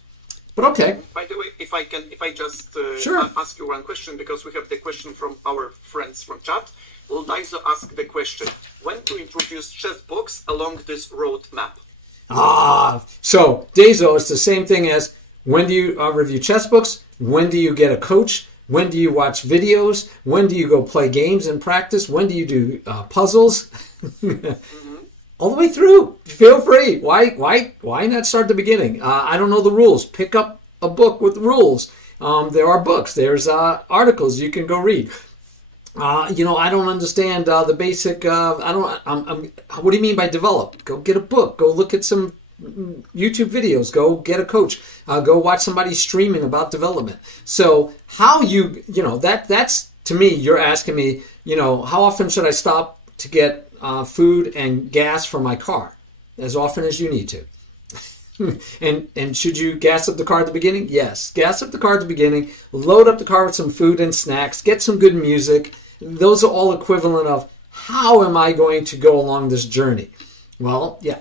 But okay. By the way, if I just sure. ask you one question, because we have the question from our friends from chat. Will Daiso ask the question, when to introduce chess books along this roadmap? So Daiso, it's the same thing as when do you review chess books? When do you get a coach? When do you watch videos? When do you go play games and practice? When do you do puzzles? All the way through. Feel free. Why not start at the beginning? I don't know the rules. Pick up a book with rules. There are books. There's articles you can go read. I don't understand the basic. What do you mean by develop? Go get a book. Go look at some YouTube videos. Go get a coach. Go watch somebody streaming about development. So how that's to me. You're asking me. How often should I stop to get food and gas for my car? as often as you need to. And should you gas up the car at the beginning? Yes. Gas up the car at the beginning, load up the car with some food and snacks, get some good music. Those are all equivalent of how am I going to go along this journey? Well, yeah,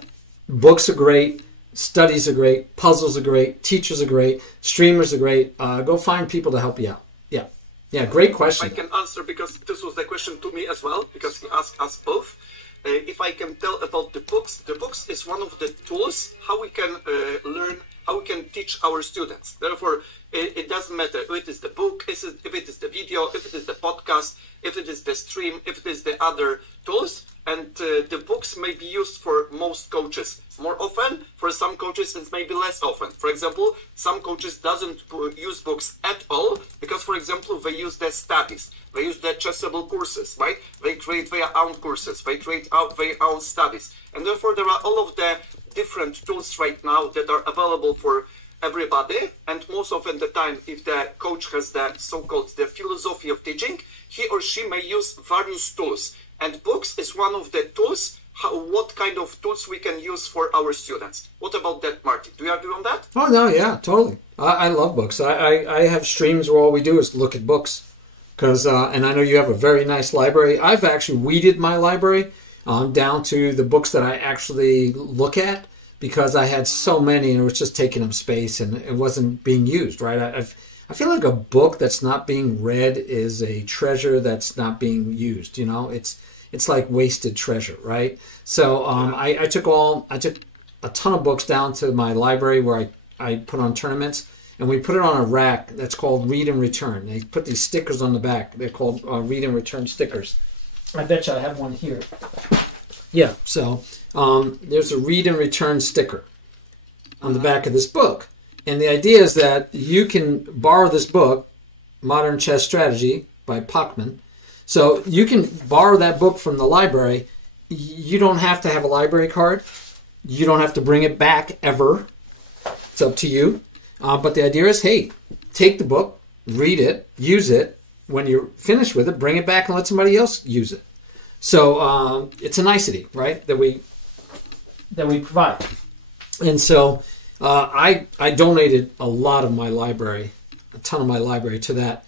books are great, studies are great, puzzles are great, teachers are great, streamers are great. Go find people to help you out. Yeah. Yeah, great question. I can answer because this was the question to me as well, because he asked us both. If I can tell about the books is one of the tools how we can learn, how we can teach our students. Therefore, it doesn't matter if it is the book, if it is the video, if it is the podcast, if it is the stream, if it is the other tools. And the books may be used for most coaches more often. For some coaches, it's maybe less often. For example, some coaches doesn't use books at all because, for example, they use their studies. They use their chessable courses, right? They create their own courses. They create their own studies. And therefore, there are all of the different tools right now that are available for everybody. And most often the time, if the coach has the so-called the philosophy of teaching, he or she may use various tools. And books is one of the tools, what kind of tools we can use for our students. What about that, Marty? Do you agree on that? Oh, no, yeah, totally. I love books. I have streams where all we do is look at books. And I know you have a very nice library. I've actually weeded my library down to the books that I actually look at because I had so many and it was just taking up space and it wasn't being used, right? I feel like a book that's not being read is a treasure that's not being used. You know, it's like wasted treasure, right? So I took a ton of books down to my library where I put on tournaments, and we put it on a rack that's called Read and Return. They put these stickers on the back. They're called Read and Return stickers. I bet you I have one here. Yeah, so there's a Read and Return sticker on the back of this book. And the idea is that you can borrow this book, Modern Chess Strategy by Pachman. So you can borrow that book from the library. You don't have to have a library card. You don't have to bring it back ever. It's up to you. But the idea is, hey, take the book, read it, use it. When you're finished with it, bring it back and let somebody else use it. So it's a nicety, right, that we provide. And so I donated a lot of my library, a ton of my library, to that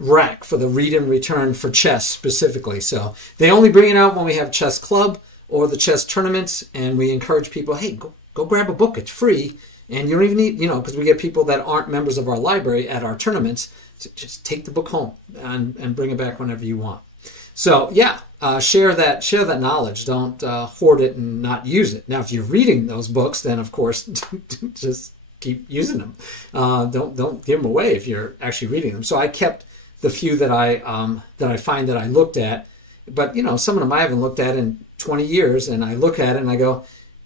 rack for the Read and Return for chess specifically. So they only bring it out when we have chess club or the chess tournaments, and we encourage people, hey, go grab a book. It's free, and you don't even need, because we get people that aren't members of our library at our tournaments. So just take the book home and bring it back whenever you want. So yeah, share that knowledge. Don't hoard it and not use it. Now, if you're reading those books, then of course just keep using them. Don't give them away if you're actually reading them. So I kept the few that I find that I looked at, but some of them I haven't looked at in 20 years, and I look at it and I go,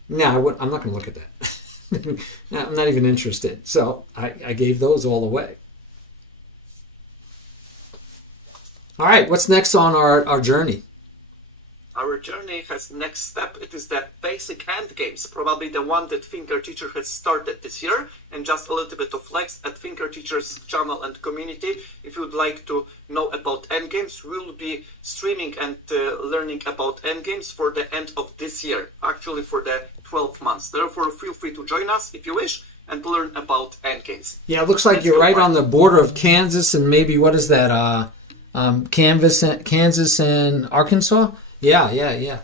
no, I'm not going to look at that. I'm not even interested. So I gave those all away. All right, what's next on our journey? Our journey has next step. It is the basic end games, probably the one that ThinkerTeacher has started this year, and just a little bit of flex at ThinkerTeacher's channel and community. If you would like to know about endgames, we will be streaming and learning about endgames for the end of this year, actually for the 12 months. Therefore, feel free to join us if you wish and learn about endgames. Yeah, it looks like you're right on the border of Kansas and maybe, what is that, Kansas and Arkansas? Yeah.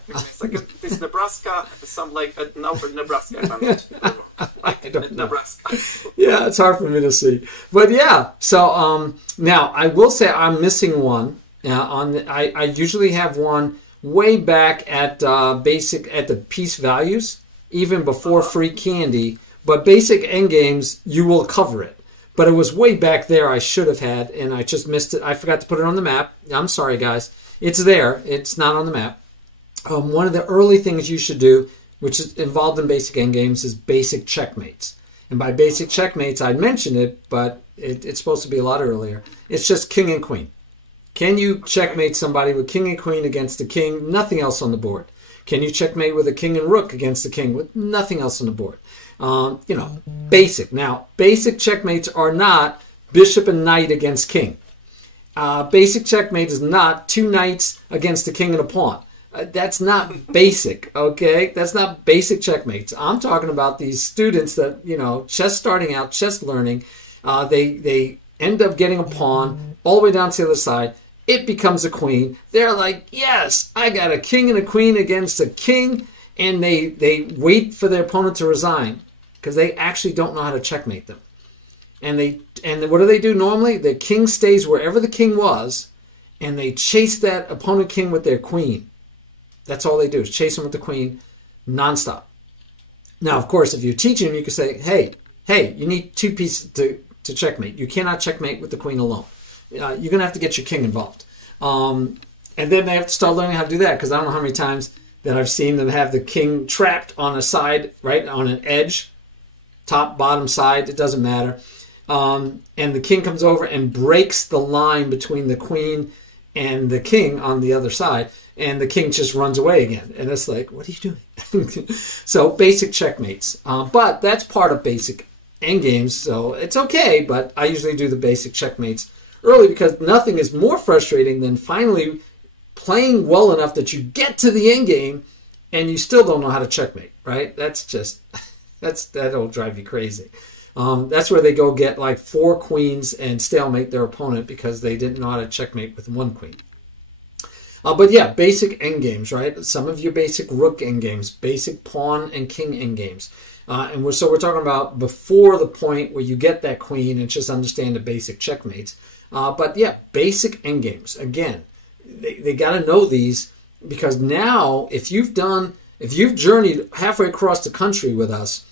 It's like it's Nebraska, some like now for Nebraska. If I'm not, I don't know. Nebraska. Yeah, it's hard for me to see, but yeah. So now I will say I'm missing one. I usually have one way back at the piece values, even before free candy. But basic endgames, you will cover it. But it was way back there I should have had, and I just missed it. I forgot to put it on the map. I'm sorry, guys. It's there. It's not on the map. One of the early things you should do, which is involved in basic endgames, is basic checkmates. And by basic checkmates, I mentioned it, but it's supposed to be a lot earlier. It's just king and queen. Can you checkmate somebody with king and queen against the king? Nothing else on the board. Can you checkmate with a king and rook against the king with nothing else on the board? Basic. Now, basic checkmates are not bishop and knight against king. Basic checkmate is not two knights against a king and a pawn. That's not basic, okay? That's not basic checkmates. I'm talking about these students that, you know, just starting out, just learning. They end up getting a pawn all the way down to the other side. It becomes a queen. They're like, yes, I got a king and a queen against a king. And they wait for their opponent to resign because they actually don't know how to checkmate them. And what do they do normally? The king stays wherever the king was, and they chase that opponent king with their queen. That's all they do is chase him with the queen nonstop. Now, of course, if you're teaching them, you can say, hey, you need two pieces to checkmate. You cannot checkmate with the queen alone. You're going to have to get your king involved. And then they have to start learning how to do that because I don't know how many times that I've seen them have the king trapped on a side, right, on an edge, top, bottom, side, it doesn't matter. And the king comes over and breaks the line between the queen and the king on the other side, and the king just runs away again. And it's like, what are you doing? So basic checkmates. But that's part of basic endgames, so it's okay, but I usually do the basic checkmates early because nothing is more frustrating than finally playing well enough that you get to the end game and you still don't know how to checkmate, right? That'll drive you crazy. That's where they go get like 4 queens and stalemate their opponent because they didn't know how to checkmate with 1 queen. But yeah, basic endgames, right? Some of your basic rook endgames, basic pawn and king endgames. So we're talking about before the point where you get that queen and just understand the basic checkmates. But yeah, basic endgames. Again, they got to know these because now if you've journeyed halfway across the country with us,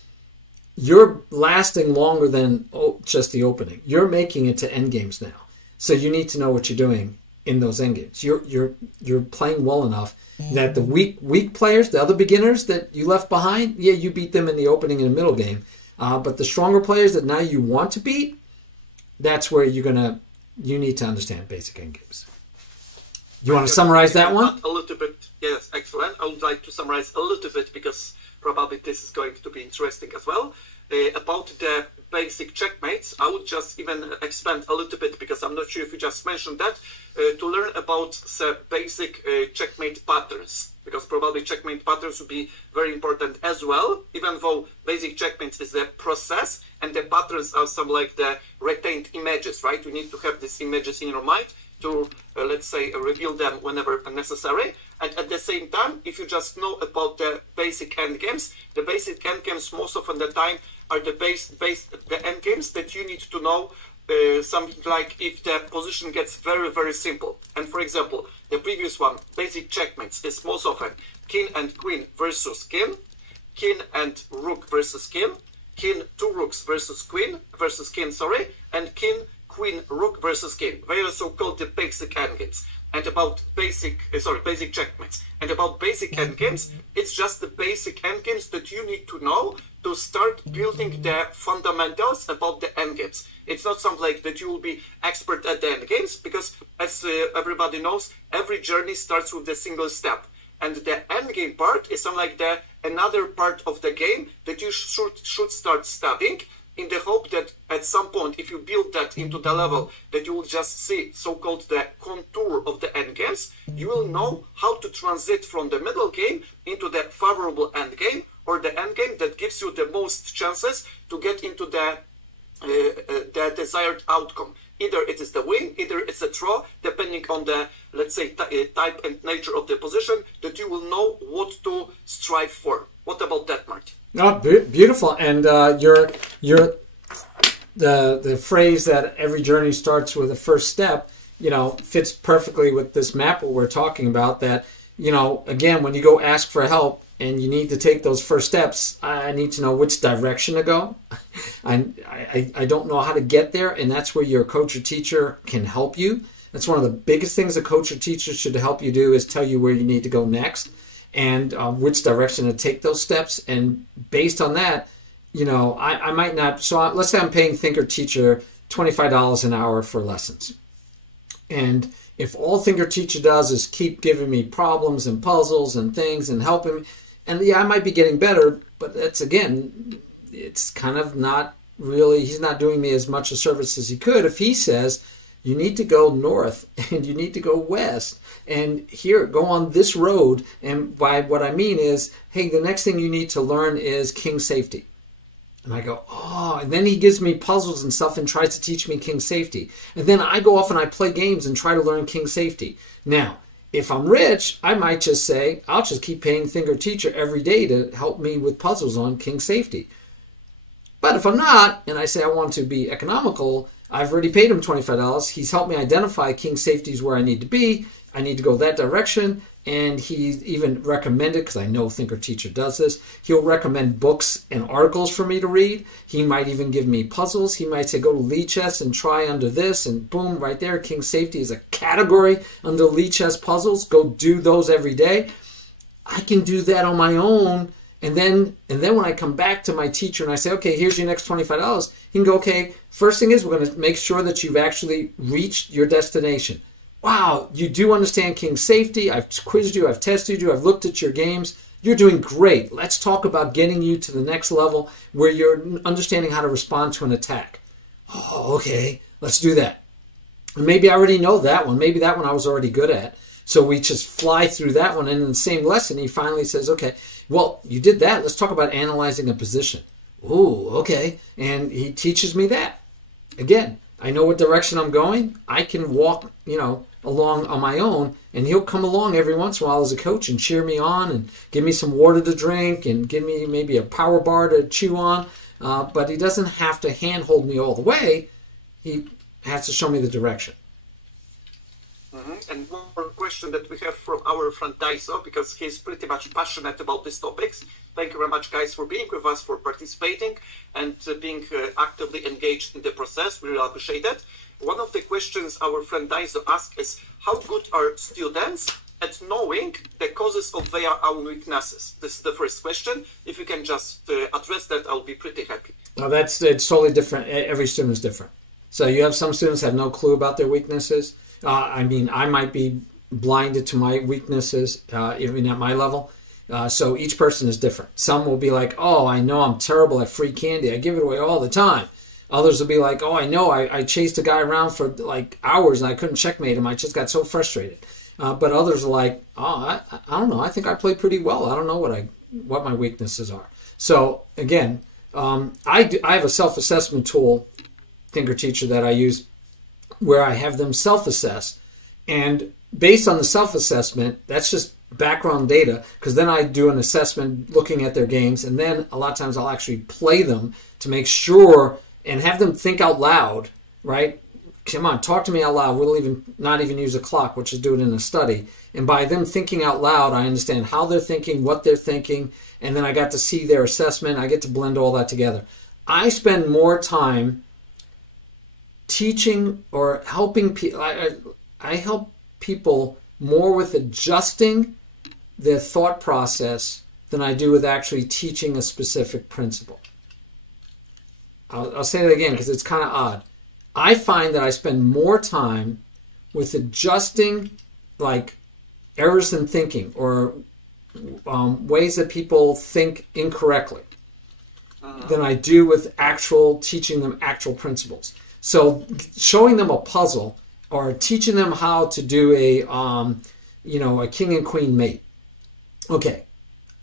you're lasting longer than just the opening. You're making it to endgames now. So you need to know what you're doing in those endgames. You're playing well enough that the weak players, the other beginners that you left behind, yeah, you beat them in the opening and the middle game. But the stronger players that now you want to beat, that's where you need to understand basic endgames. You want to summarize that one? A little bit, yes, excellent. I would like to summarize a little bit because probably this is going to be interesting as well. About the basic checkmates, I would just even expand a little bit because I'm not sure if you just mentioned that, to learn about the basic checkmate patterns, because probably checkmate patterns would be very important as well, even though basic checkmates is the process and the patterns are some like the retained images, right? You need to have these images in your mind to, let's say, reveal them whenever necessary. And at the same time, if you just know about the basic endgames, the basic endgames most often the time are the endgames that you need to know, something like if the position gets very, very simple. And for example, the previous one, basic checkmates, is most often king and queen versus king and rook versus king 2 rooks versus king, and king, queen, rook versus king. They are so called the basic endgames. And about basic checkmates. And about basic endgames, it's just the basic endgames that you need to know to start building the fundamentals about the endgames. It's not something like that you will be expert at the endgames, because as everybody knows, every journey starts with a single step. And the endgame part is something like another part of the game that you should start studying, in the hope that at some point, if you build that into the level that you will just see so-called the contour of the endgames, you will know how to transit from the middle game into the favorable endgame, or the endgame that gives you the most chances to get into the desired outcome. Either it is the win, either it's a draw, depending on the, let's say, type and nature of the position, that you will know what to strive for. What about that, Marty? Oh, beautiful. And the phrase that every journey starts with a first step, fits perfectly with this map what we're talking about. That, again, when you go ask for help and you need to take those first steps, I need to know which direction to go. I don't know how to get there, and that's where your coach or teacher can help you. That's one of the biggest things a coach or teacher should help you do, is tell you where you need to go next and which direction to take those steps. And based on that, I might not. So let's say I'm paying ThinkerTeacher $25 an hour for lessons. And if all ThinkerTeacher does is keep giving me problems and puzzles and things and helping me, and yeah, I might be getting better, but that's, again, it's kind of not really, he's not doing me as much a service as he could if he says, you need to go north and you need to go west. And here, go on this road. And by what I mean is, hey, the next thing you need to learn is king safety. And I go, oh, and then he gives me puzzles and stuff and tries to teach me king safety. And then I go off and I play games and try to learn king safety. Now, if I'm rich, I might just say, I'll just keep paying ThinkerTeacher every day to help me with puzzles on king safety. But if I'm not, and I say I want to be economical, I've already paid him $25. He's helped me identify king safeties where I need to be. I need to go that direction. And he even recommended, because I know ThinkerTeacher does this, he'll recommend books and articles for me to read. He might even give me puzzles. He might say, go to lead chess and try under this, and boom, right there, king safety is a category under lead chess puzzles. Go do those every day. I can do that on my own. And then when I come back to my teacher and I say, okay, here's your next $25, he can go, okay, first thing is we're going to make sure that you've actually reached your destination. Wow, you do understand king safety. I've quizzed you. I've tested you. I've looked at your games. You're doing great. Let's talk about getting you to the next level where you're understanding how to respond to an attack. Oh, okay, let's do that. And maybe I already know that one. Maybe that one I was already good at. So we just fly through that one. And in the same lesson, he finally says, okay, well, you did that. Let's talk about analyzing a position. Ooh, okay. And he teaches me that. Again, I know what direction I'm going. I can walk, along on my own, and he'll come along every once in a while as a coach and cheer me on and give me some water to drink and give me maybe a power bar to chew on. But he doesn't have to handhold me all the way. He has to show me the direction. And one more question that we have from our friend Daiso, because he's pretty much passionate about these topics. Thank you very much, guys, for being with us, for participating, and being actively engaged in the process. We really appreciate it. One of the questions our friend Daiso asked is, how good are students at knowing the causes of their own weaknesses? This is the first question. If you can just address that, I'll be pretty happy. Now it's totally different. Every student is different. So you have some students have no clue about their weaknesses. I might be blinded to my weaknesses, even at my level. So each person is different. Some will be like, oh, I know I'm terrible at free candy. I give it away all the time. Others will be like, oh, I know I chased a guy around for like hours and I couldn't checkmate him. I just got so frustrated. But others are like, oh, I don't know. I think I played pretty well. I don't know what my weaknesses are. So again, I have a self-assessment tool, ThinkerTeacher, that I use, where I have them self-assess, and based on the self-assessment, that's just background data, because then I do an assessment looking at their games, and then a lot of times I'll actually play them to make sure and have them think out loud, right? Come on, talk to me out loud. We'll not even use a clock, which is do it in a study. And by them thinking out loud, I understand how they're thinking, what they're thinking, and then I got to see their assessment. I get to blend all that together. I spend more time teaching or helping people. I help people more with adjusting their thought process than I do with actually teaching a specific principle. I'll say that again because it's kind of odd. I find that I spend more time with adjusting like errors in thinking or ways that people think incorrectly than I do with actual teaching them actual principles. So showing them a puzzle or teaching them how to do a king and queen mate. Okay,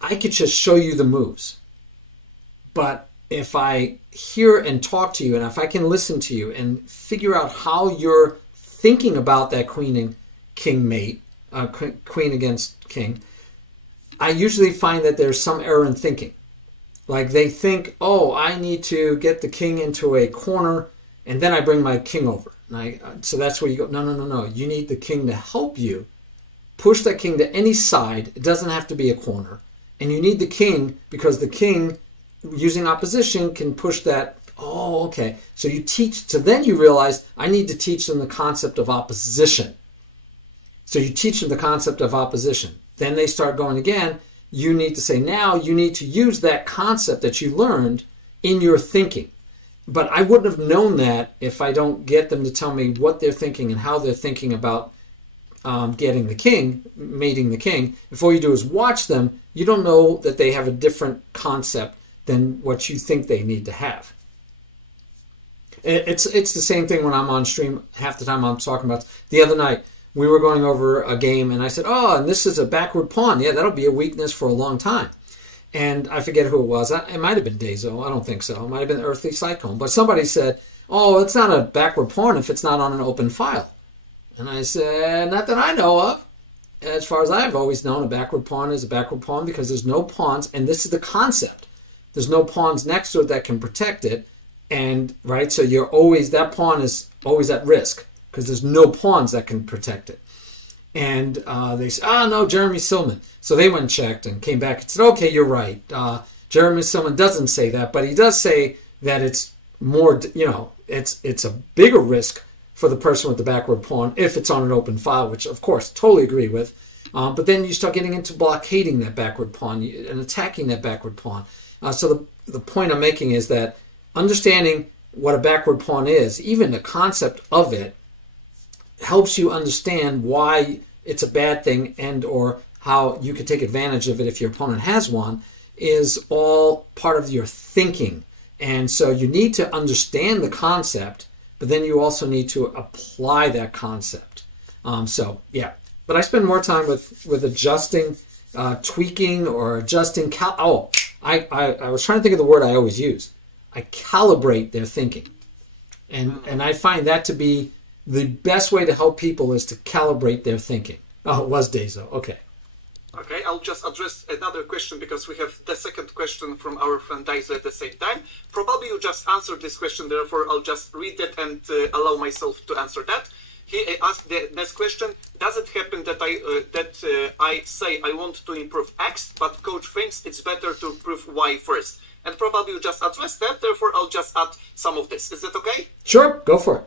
I could just show you the moves. But if I hear and talk to you, and if I can listen to you and figure out how you're thinking about that queen and king mate, queen against king, I usually find that there's some error in thinking. Like they think, oh, I need to get the king into a corner, and then I bring my king over. So that's where you go, no. You need the king to help you push that king to any side. It doesn't have to be a corner. And you need the king because the king, using opposition, can push that. Oh, okay. So you teach, so then you realize I need to teach them the concept of opposition. So you teach them the concept of opposition. Then they start going again. You need to say, now you need to use that concept that you learned in your thinking. But I wouldn't have known that if I don't get them to tell me what they're thinking and how they're thinking about getting the king, mating the king. If all you do is watch them, you don't know that they have a different concept than what you think they need to have. It's the same thing when I'm on stream. Half the time I'm talking about. The other night we were going over a game, and I said, "Oh, and this is a backward pawn. Yeah, that'll be a weakness for a long time." And I forget who it was. It might have been Dezo. I don't think so. It might have been Earthly Cyclone. But somebody said, "Oh, it's not a backward pawn if it's not on an open file." And I said, "Not that I know of. As far as I've always known, a backward pawn is a backward pawn because there's no pawns, and this is the concept. There's no pawns next to it that can protect it." And right, so that pawn is always at risk because there's no pawns that can protect it. And they said, "Oh no, Jeremy Silman." So they went and checked and came back and said, "Okay, you're right. Jeremy Silman doesn't say that, but he does say that it's more, it's a bigger risk for the person with the backward pawn if it's on an open file," which of course totally agree with. But then you start getting into blockading that backward pawn and attacking that backward pawn. So the point I'm making is that understanding what a backward pawn is, even the concept of it, helps you understand why it's a bad thing and or how you could take advantage of it if your opponent has one, is all part of your thinking. And so you need to understand the concept, but then you also need to apply that concept. So yeah, but I spend more time with adjusting, tweaking, or adjusting. I was trying to think of the word I always use. I calibrate their thinking. And I find that to be the best way to help people is to calibrate their thinking. Oh, it was Dezo. Okay. Okay, I'll just address another question because we have the second question from our friend Daiso at the same time. Probably you just answered this question, therefore I'll just read it and allow myself to answer that. He asked the next question: does it happen that I say I want to improve X, but coach thinks it's better to improve Y first? And probably you just addressed that, therefore I'll just add some of this. Is that okay? Sure, go for it.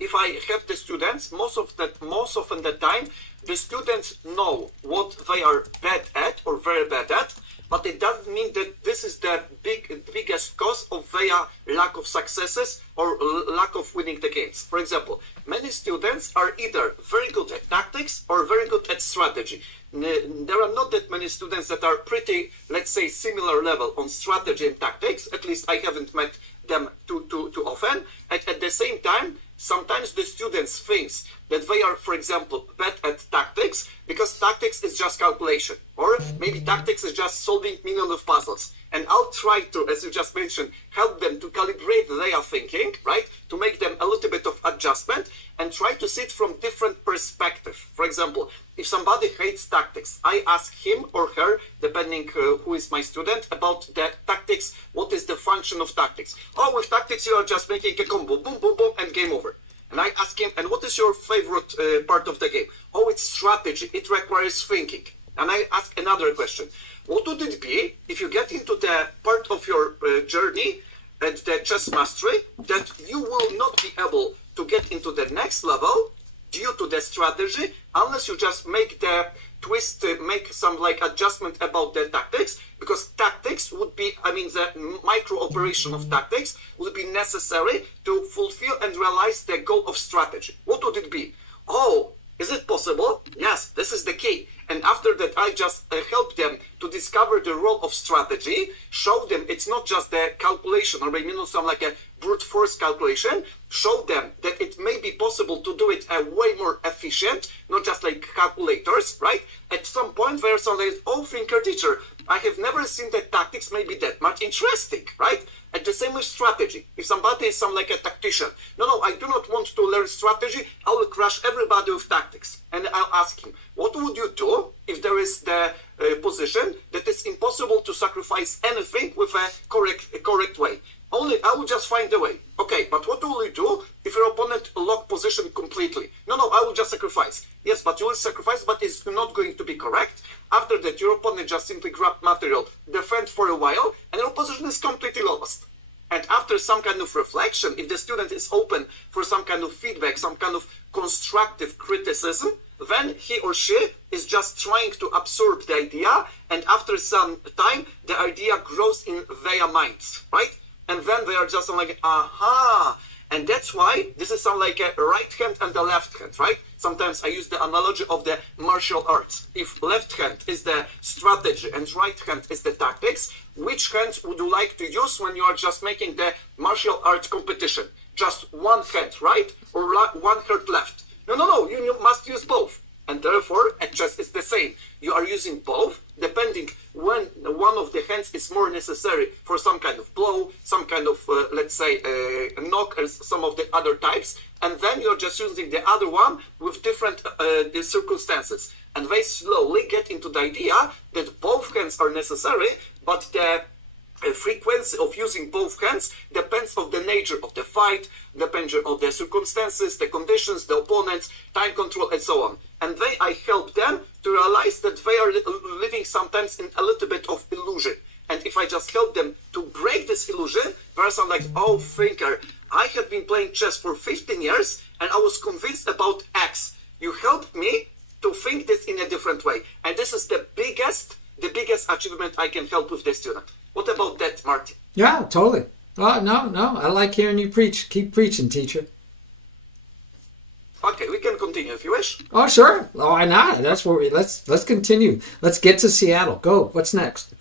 If I have the students, most often the time, the students know what they are bad at or very bad at, but it doesn't mean that this is the biggest cause of their lack of successes or lack of winning the games. For example, many students are either very good at tactics or very good at strategy. There are not that many students that are pretty, let's say, similar level on strategy and tactics. At least I haven't met them too often. At the same time, sometimes the students think that they are, for example, bad at tactics because tactics is just calculation, or maybe tactics is just solving millions of puzzles. And I'll try to, as you just mentioned, help them to calibrate their thinking, right? To make them a little bit of adjustment and try to see it from different perspective. For example, if somebody hates tactics, I ask him or her, depending who is my student, about the tactics. What is the function of tactics? Oh, with tactics you are just making a combo, boom, boom, boom, and game over. And I ask him, and what is your favorite part of the game? Oh, it's strategy. It requires thinking. And I ask another question. What would it be if you get into the part of your journey at the chess mastery that you will not be able to get into the next level due to the strategy unless you just make the twist, make some like adjustment about the tactics, because tactics would be, I mean, the micro operation of tactics would be necessary to fulfill and realize the goal of strategy. What would it be? Oh, is it possible? Yes, this is the key. And after that, I just help them to discover the role of strategy, show them it's not just the calculation or maybe not some like a brute force calculation, show them that it may be possible to do it way more efficient, not just like calculators, right? At some point where somebody is, oh, thinker teacher, I have never seen that tactics may be that much interesting, right? And the same with strategy. If somebody is some like a tactician, no, I do not want to learn strategy, I will crush everybody with tactics. And I'll ask him, what would you do if there is the position that it's impossible to sacrifice anything with a correct way? Only I will just find a way. Okay, but what will you do if your opponent lock position completely? No, I will just sacrifice. Yes, but you will sacrifice, but it's not going to be correct. After that, your opponent just simply grab material, defend for a while, and your position is completely lost. And after some kind of reflection, if the student is open for some kind of feedback, some kind of constructive criticism, then he or she is just trying to absorb the idea, and after some time, the idea grows in their minds, right? And then they are just like, aha, And that's why this is sound like a right hand and a left hand, right? Sometimes I use the analogy of the martial arts. If left hand is the strategy and right hand is the tactics, which hand would you like to use when you are just making the martial art competition? Just one hand right or one hand left? No, you must use both. And therefore, at chess is the same. You are using both, depending when one of the hands is more necessary for some kind of blow, some kind of, let's say, knock, and some of the other types. And then you're just using the other one with different circumstances. And they slowly get into the idea that both hands are necessary, but the frequency of using both hands depends on the nature of the fight, depends on the circumstances, the conditions, the opponents, time control, and so on. And I help them to realize that they are living sometimes in a little bit of illusion. And if I just help them to break this illusion, they're like, oh, thinker, I have been playing chess for 15 years and I was convinced about X. You helped me to think this in a different way. And this is the biggest achievement I can help with the student. What about that, Martin? Yeah, totally. Oh, no. I like hearing you preach. Keep preaching, teacher. Okay, we can continue if you wish. Oh, sure. Oh, why not? That's what let's continue. Let's get to Seattle. Go. What's next?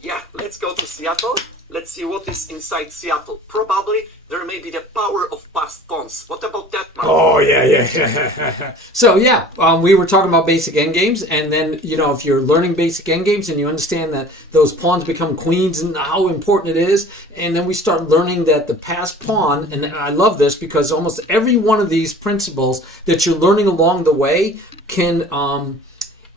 Yeah, let's go to Seattle. Let's see what is inside Seattle. Probably there may be the power of past pawns. What about that, Martin? Oh, yeah. So, yeah, we were talking about basic endgames, and then, if you're learning basic endgames and you understand that those pawns become queens and how important it is, and then we start learning that the passed pawn, and I love this because almost every one of these principles that you're learning along the way can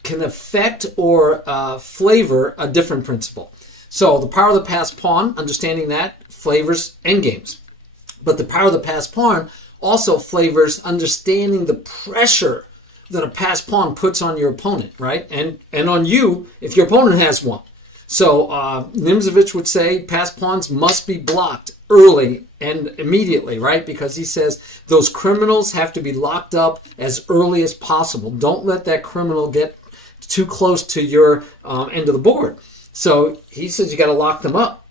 affect or flavor a different principle. So the power of the passed pawn, understanding that, flavors endgames. But the power of the passed pawn also flavors understanding the pressure that a passed pawn puts on your opponent, right? And on you, if your opponent has one. So Nimzovich would say passed pawns must be blocked early and immediately, right? Because he says those criminals have to be locked up as early as possible. Don't let that criminal get too close to your end of the board. So he says you got to lock them up.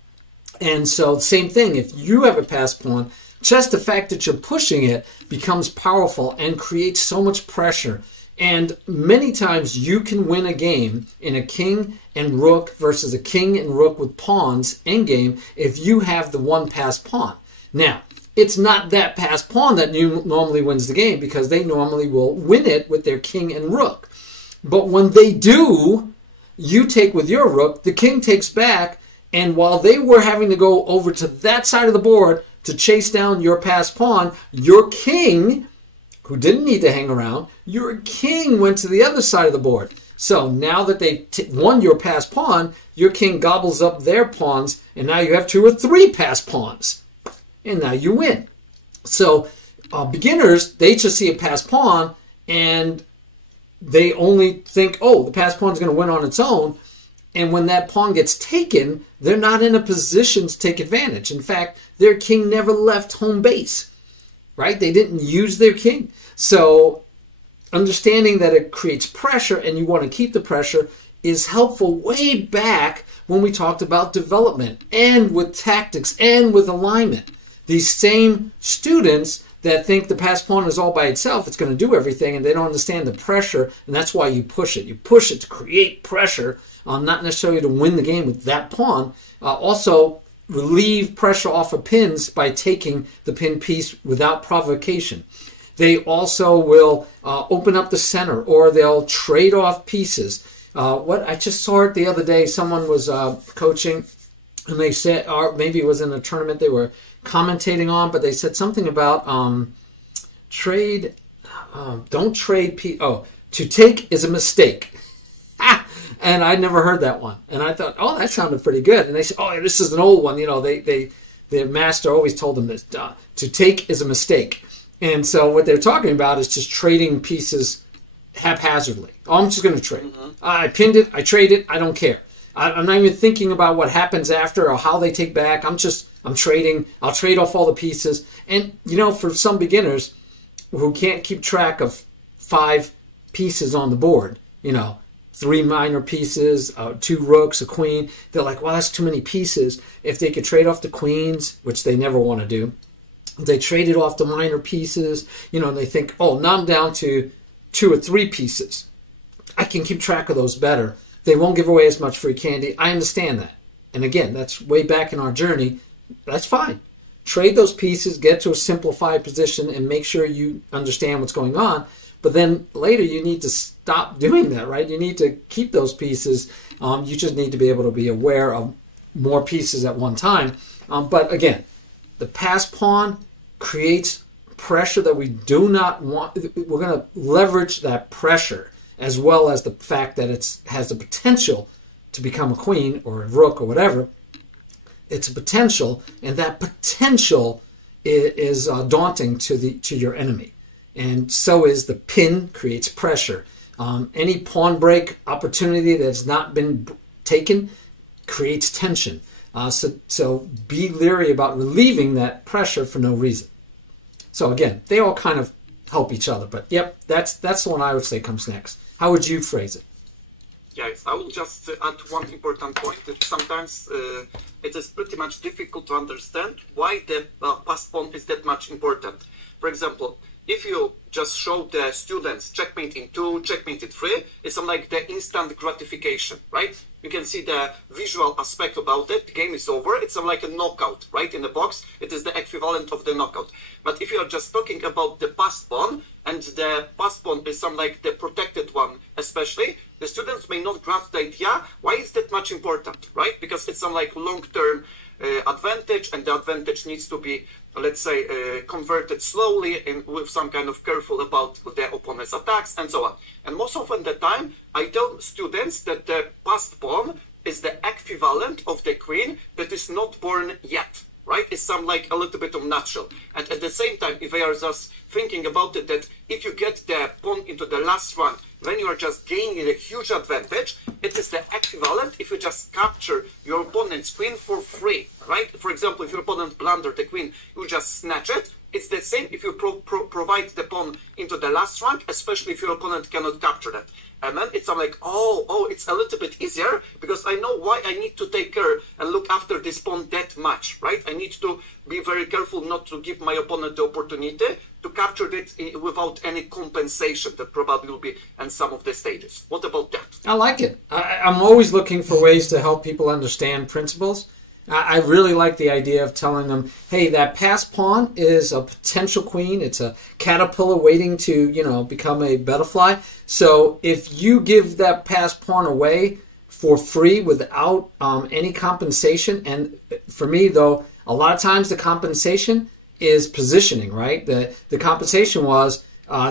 And so same thing, if you have a passed pawn, just the fact that you're pushing it becomes powerful and creates so much pressure. And many times you can win a game in a king and rook versus a king and rook with pawns endgame if you have the one passed pawn. Now, it's not that passed pawn that normally wins the game because they normally will win it with their king and rook. But when they do, you take with your rook, the king takes back, and while they were having to go over to that side of the board to chase down your passed pawn, your king, who didn't need to hang around, your king went to the other side of the board. So now that they won your passed pawn, your king gobbles up their pawns, and now you have 2 or 3 passed pawns. And now you win. So beginners, they just see a passed pawn, and they only think, oh, the passed pawn is going to win on its own. And when that pawn gets taken, they're not in a position to take advantage. In fact, their king never left home base, right? They didn't use their king. So understanding that it creates pressure and you want to keep the pressure is helpful way back when we talked about development and with tactics and with alignment. These same students that think the passed pawn is all by itself, it's going to do everything, and they don't understand the pressure, and that's why you push it. You push it to create pressure, not necessarily to win the game with that pawn. Also, relieve pressure off of pins by taking the pin piece without provocation. They also will open up the center, or they'll trade off pieces. I just saw it the other day. Someone was coaching, and they said, or maybe it was in a tournament they were commentating on, but they said something about don't trade to take is a mistake. And I'd never heard that one, and I thought, oh, that sounded pretty good. And they said, oh, this is an old one. Their master always told them this, to take is a mistake. And so what they're talking about is just trading pieces haphazardly. Oh, I'm just going to trade. I pinned it, I trade it, I don't care. I'm not even thinking about what happens after or how they take back. I'm trading. I'll trade off all the pieces. And, for some beginners who can't keep track of 5 pieces on the board, 3 minor pieces, 2 rooks, a queen, they're like, well, that's too many pieces. If they could trade off the queens, which they never want to do, They traded off the minor pieces, and they think, oh, now I'm down to 2 or 3 pieces. I can keep track of those better. They won't give away as much free candy. I understand that. And again, that's way back in our journey. That's fine. Trade those pieces, get to a simplified position, and make sure you understand what's going on. But then later you need to stop doing that, right? You need to keep those pieces. You just need to be able to be aware of more pieces at one time. But again, the pass pawn creates pressure that we do not want. We're going to leverage that pressure, as well as the fact that it has the potential to become a queen or a rook or whatever. It's a potential, and that potential is daunting to your enemy. And so is the pin creates pressure. Any pawn break opportunity that's not been taken creates tension. So be leery about relieving that pressure for no reason. So again, they all kind of help each other. But yep, that's the one I would say comes next. How would you phrase it? Yes, I will just add one important point that sometimes it is pretty much difficult to understand why the passed pawn is that much important. For example, if you just show the students checkmate in 2, checkmate in 3, it's like the instant gratification, right? You can see the visual aspect about it. The game is over. It's like a knockout, right? In the box, it is the equivalent of the knockout. But if you are just talking about the passed pawn, and the passed pawn is like the protected one, especially, the students may not grasp the idea. Why is that much important, right? Because it's some like long-term advantage, and the advantage needs to be, let's say, converted slowly and with some kind of careful about the opponent's attacks and so on. And most often the time, I tell students that the passed pawn is the equivalent of the queen that is not born yet, right? It's some like a little bit of natural. And at the same time, if they are just thinking about it, that if you get the pawn into the last round, then you are just gaining a huge advantage. It is the equivalent if you just capture your opponent's queen for free, right? For example, if your opponent blundered the queen, you just snatch it. It's the same if you provide the pawn into the last rank, especially if your opponent cannot capture that. And then it's like, oh, it's a little bit easier because I know why I need to take care and look after this pawn that much, right? I need to be very careful not to give my opponent the opportunity to capture it without any compensation that probably will be in some of the stages. What about that? I like it. I'm always looking for ways to help people understand principles. I really like the idea of telling them, hey, that passed pawn is a potential queen. It's a caterpillar waiting to, become a butterfly. So if you give that passed pawn away for free without any compensation, and for me, though, a lot of times the compensation is positioning, right? The compensation was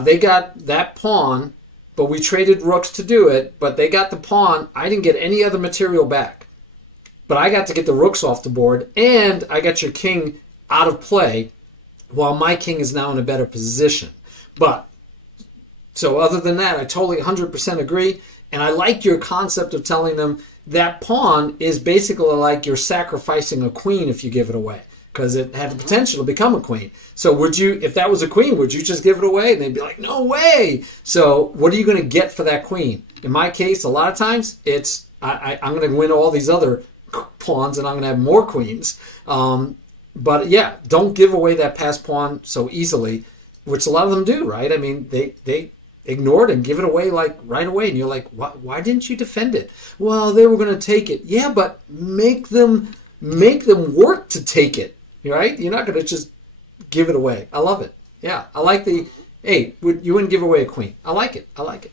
they got that pawn, but we traded rooks to do it, but they got the pawn. I didn't get any other material back. But I got to get the rooks off the board, and I got your king out of play, while my king is now in a better position. But, so other than that, I totally 100% agree, and I like your concept of telling them that pawn is basically like you're sacrificing a queen if you give it away, because it had the potential to become a queen. So would you, if that was a queen, would you just give it away? And they'd be like, no way! So what are you going to get for that queen? In my case, a lot of times, it's, I'm going to win all these other pawns, and I'm going to have more queens. But yeah, don't give away that passed pawn so easily, which a lot of them do, right? I mean, they ignore it and give it away like right away, and you're like, why didn't you defend it? Well, they were going to take it. Yeah, but make them work to take it, right? You're not going to just give it away. I love it. Yeah, I like the, hey, you wouldn't give away a queen. I like it. I like it.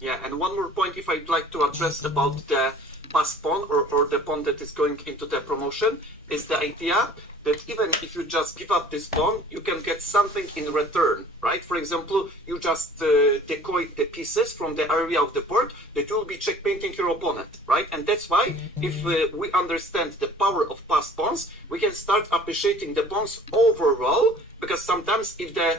Yeah, and one more point if I'd like to address about the passed pawn or the pawn that is going into the promotion is the idea that even if you just give up this pawn, you can get something in return, right? For example, you just decoy the pieces from the area of the board that you will be checkmating your opponent, right? And that's why if we understand the power of passed pawns, we can start appreciating the pawns overall, because sometimes if the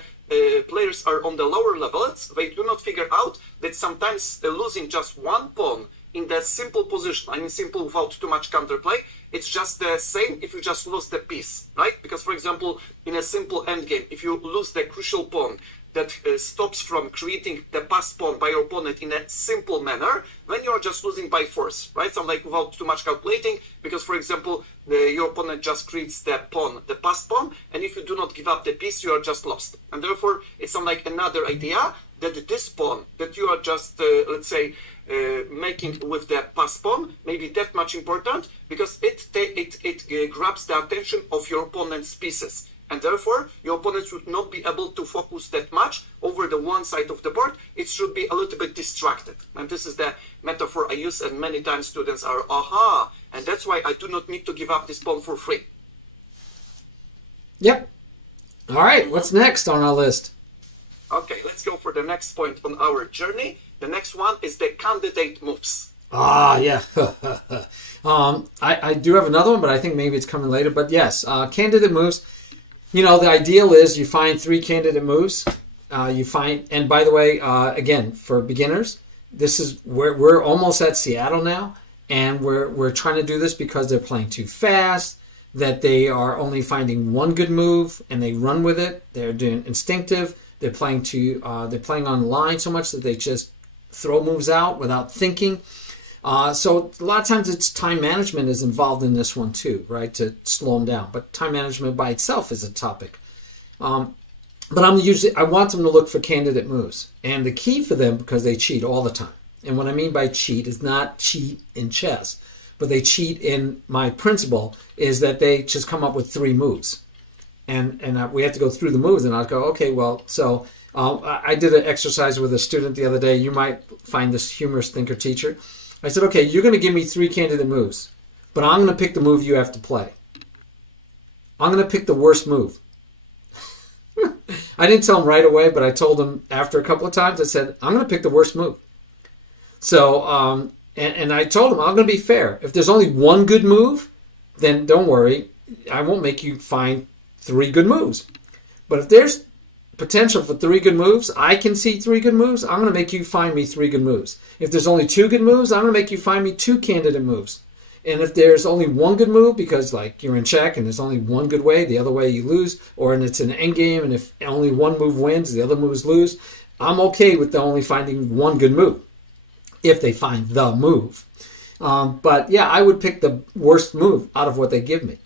players are on the lower levels, they do not figure out that sometimes losing just one pawn in that simple position, I mean simple without too much counterplay, it's just the same if you just lose the piece, right? Because, for example, in a simple endgame, if you lose the crucial pawn, that stops from creating the pass pawn by your opponent in a simple manner, when you're just losing by force, right? So like without too much calculating, because for example, your opponent just creates the pawn, the pass pawn, and if you do not give up the piece, you are just lost. And therefore, it's like another idea that this pawn that you are just, let's say, making with the pass pawn may be that much important, because it grabs the attention of your opponent's pieces. And therefore, your opponents would not be able to focus that much over the one side of the board. It should be a little bit distracted. And this is the metaphor I use, and many times students are, aha, and that's why I do not need to give up this pawn for free. Yep. All right, what's next on our list? Okay, let's go for the next point on our journey. The next one is the candidate moves. Ah, yeah. I do have another one, but I think maybe it's coming later. But yes, candidate moves. You know, the ideal is you find 3 candidate moves. And by the way, again, for beginners, this is where we're almost at Seattle now, and we're trying to do this because they're playing too fast, that they are only finding one good move and they run with it. They're doing instinctive. They're playing on line so much that they just throw moves out without thinking. So a lot of times it's time management is involved in this one too, right? To slow them down. But time management by itself is a topic. But I want them to look for candidate moves. And the key for them, because they cheat all the time. And what I mean by cheat is not cheat in chess, but they cheat in my principle is that they just come up with 3 moves. And we have to go through the moves, and I'll go, okay, well, so I did an exercise with a student the other day. You might find this humorous thinker teacher. I said, okay, you're going to give me 3 candidate moves, but I'm going to pick the move you have to play. I'm going to pick the worst move. I didn't tell him right away, but I told him after a couple of times, I said, I'm going to pick the worst move. So, and I told him, I'm going to be fair. If there's only one good move, then don't worry. I won't make you find 3 good moves. But if there's potential for 3 good moves, I can see 3 good moves, I'm going to make you find me 3 good moves. If there's only 2 good moves, I'm going to make you find me 2 candidate moves. And if there's only one good move, because like you're in check and there's only one good way, the other way you lose, or and it's an end game, and if only one move wins, the other moves lose, I'm okay with only finding one good move, if they find the move. But yeah, I would pick the worst move out of what they give me.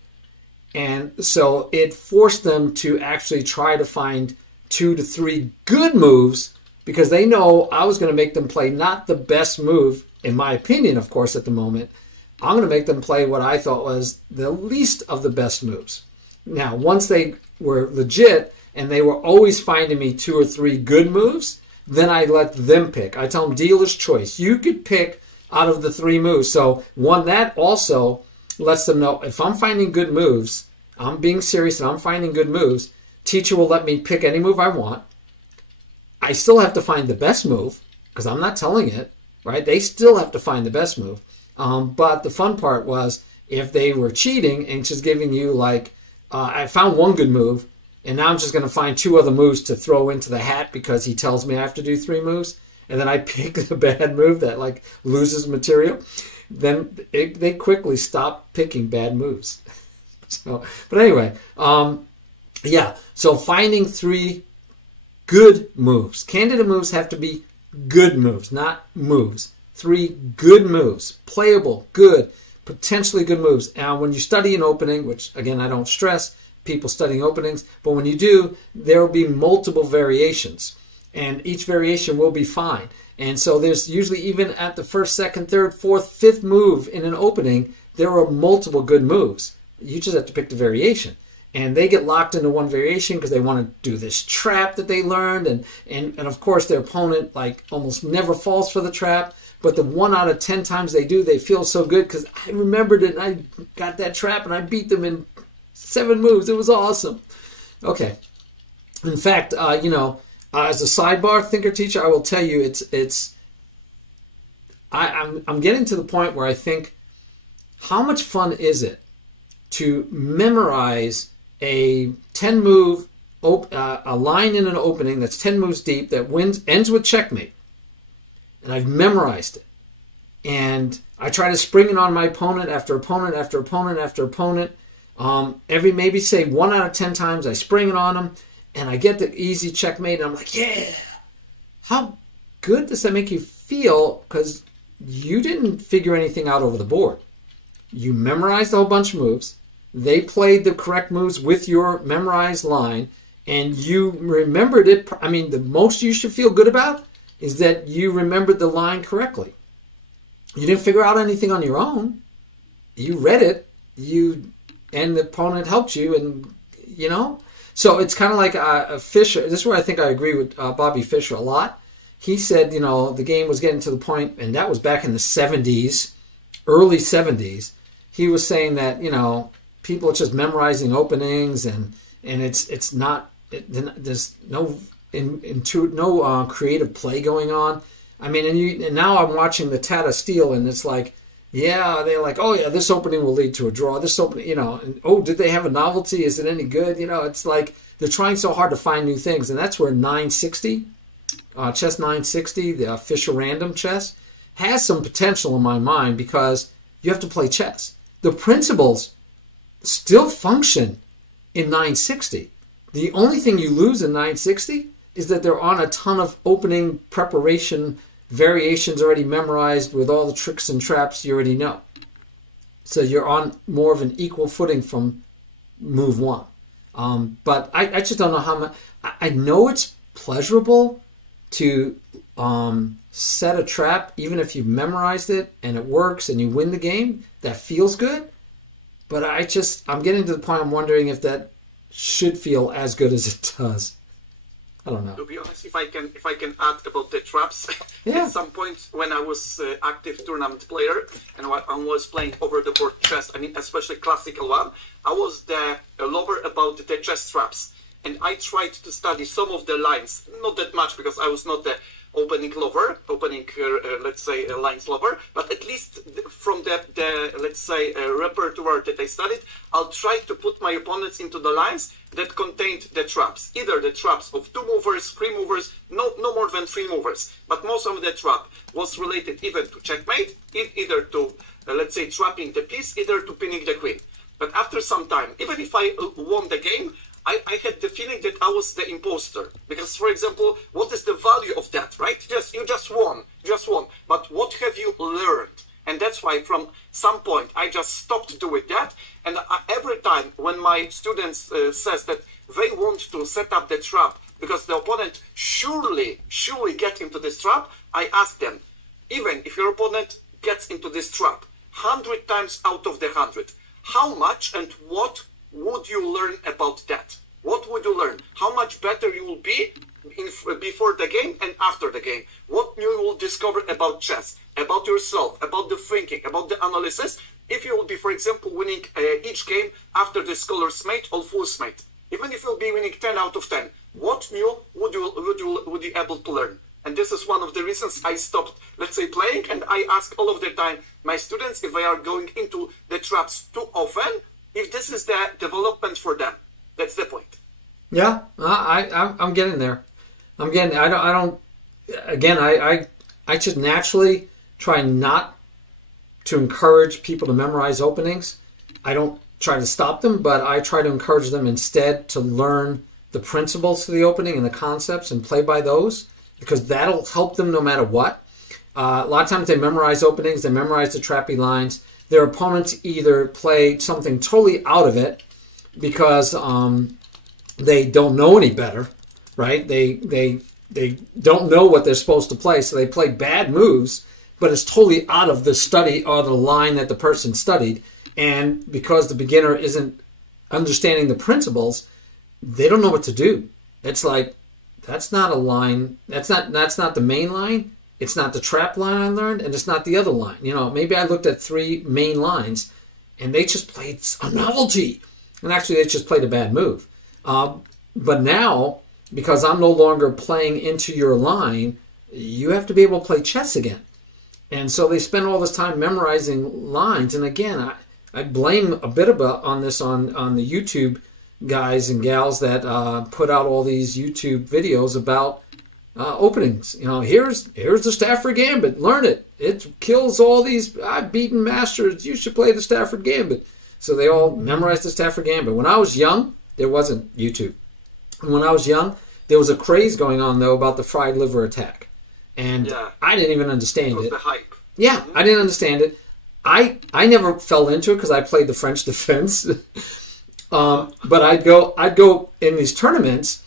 And so it forced them to actually try to find 2 to 3 good moves, because they know I was going to make them play not the best move, in my opinion, of course, at the moment. I'm going to make them play what I thought was the least of the best moves. Now, once they were legit and they were always finding me 2 or 3 good moves, then I let them pick. I tell them dealer's choice. You could pick out of the 3 moves. So one, that also lets them know if I'm finding good moves, I'm being serious and I'm finding good moves, teacher will let me pick any move I want. I still have to find the best move because I'm not telling it, right? They still have to find the best move. But the fun part was if they were cheating and just giving you like, I found one good move and now I'm just going to find 2 other moves to throw into the hat because he tells me I have to do 3 moves. And then I pick the bad move that like loses material. Then they quickly stop picking bad moves. So, but anyway, yeah. So finding 3 good moves. Candidate moves have to be good moves, not moves. 3 good moves, playable, good, potentially good moves. Now, when you study an opening, which again, I don't stress people studying openings, but when you do, there will be multiple variations and each variation will be fine. And so there's usually even at the 1st, 2nd, 3rd, 4th, 5th move in an opening, there are multiple good moves. You just have to pick the variation. And they get locked into one variation because they want to do this trap that they learned. And of course, their opponent like almost never falls for the trap. But the 1 out of 10 times they do, they feel so good because I remembered it and I got that trap and I beat them in 7 moves. It was awesome. Okay. In fact, you know, as a sidebar thinker teacher, I will tell you I'm getting to the point where I think, how much fun is it to memorize a 10 move, a line in an opening that's 10 moves deep that ends with checkmate. And I've memorized it. And I try to spring it on my opponent after opponent after opponent after opponent. Every maybe say 1 out of 10 times I spring it on them. and I get the easy checkmate, and I'm like, yeah. How good does that make you feel? Because you didn't figure anything out over the board. You memorized a whole bunch of moves. They played the correct moves with your memorized line, and you remembered it. I mean, the most you should feel good about is that you remembered the line correctly. You didn't figure out anything on your own. You read it, and the opponent helped you, and you know. So it's kind of like Fisher. This is where I think I agree with Bobby Fischer a lot. He said, you know, the game was getting to the point, and that was back in the 70s, early 70s. He was saying that, you know, people are just memorizing openings, and it's not, there's no creative play going on. I mean, and now I'm watching the Tata Steel, and it's like, yeah, they're like, oh yeah, this opening will lead to a draw. This opening, you know, and oh, did they have a novelty? Is it any good? You know, it's like they're trying so hard to find new things, and that's where 960, chess 960, the Fischer random chess, has some potential in my mind because you have to play chess. The principles still function in 960. The only thing you lose in 960 is that there aren't a ton of opening preparation variations already memorized with all the tricks and traps you already know. So you're on more of an equal footing from move one. But I just don't know how much. I know it's pleasurable to set a trap, even if you've memorized it and it works and you win the game. That feels good. But I'm getting to the point I'm wondering if that should feel as good as it does. I don't know. To be honest, if I can add about the traps, yeah. At some point when I was active tournament player and I was playing over the board chess, I mean especially classical one, I was the lover about the chess traps, and I tried to study some of the lines, not that much because I was not the opening lover, let's say lines lover, but at least from the let's say repertoire that I studied, I'll try to put my opponents into the lines that contained the traps, either the traps of 2 movers, 3 movers, no more than 3 movers, but most of the trap was related even to checkmate, either to let's say trapping the piece, either to pinning the queen. But after some time, even if I won the game, I had the feeling that I was the imposter. Because, for example, what is the value of that, right? You just won. But what have you learned? And that's why from some point I just stopped doing that. And every time when my students says that they want to set up the trap because the opponent surely get into this trap, I ask them, even if your opponent gets into this trap 100 times out of the 100, how much and what would you learn about that? What would you learn? How much better you will be before the game and after the game? What new you will discover about chess, about yourself, about the thinking, about the analysis? If you will be, for example, winning each game after the scholar's mate or fool's mate, even if you'll be winning 10 out of 10, what new would you be able to learn? And this is one of the reasons I stopped, let's say, playing, and I ask all of the time my students if they are going into the traps too often, if this is the development for them. That's the point. Yeah, I'm getting there. I just naturally try not to encourage people to memorize openings. I don't try to stop them, but I try to encourage them instead to learn the principles of the opening and the concepts and play by those, because that'll help them no matter what. A lot of times they memorize openings, they memorize the trappy lines. Their opponents either play something totally out of it because they don't know any better, right? They don't know what they're supposed to play, so they play bad moves, but it's totally out of the study or the line that the person studied. And because the beginner isn't understanding the principles, they don't know what to do. It's like, that's not a line. That's not the main line. It's not the trap line I learned, and it's not the other line. You know, maybe I looked at 3 main lines, and they just played a novelty. And actually, they just played a bad move. But now, because I'm no longer playing into your line, you have to be able to play chess again. And so they spend all this time memorizing lines. And again, I blame a bit on this on the YouTube guys and gals that put out all these YouTube videos about openings. You know, here's the Stafford Gambit. Learn it. It kills all these. I've beaten masters. You should play the Stafford Gambit. So they all memorized the Stafford Gambit. When I was young, there wasn't YouTube. When I was young, there was a craze going on, though, about the fried liver attack. And I didn't even understand it. Was the hype. Yeah, I didn't understand it. I never fell into it because I played the French defense. But I'd go in these tournaments,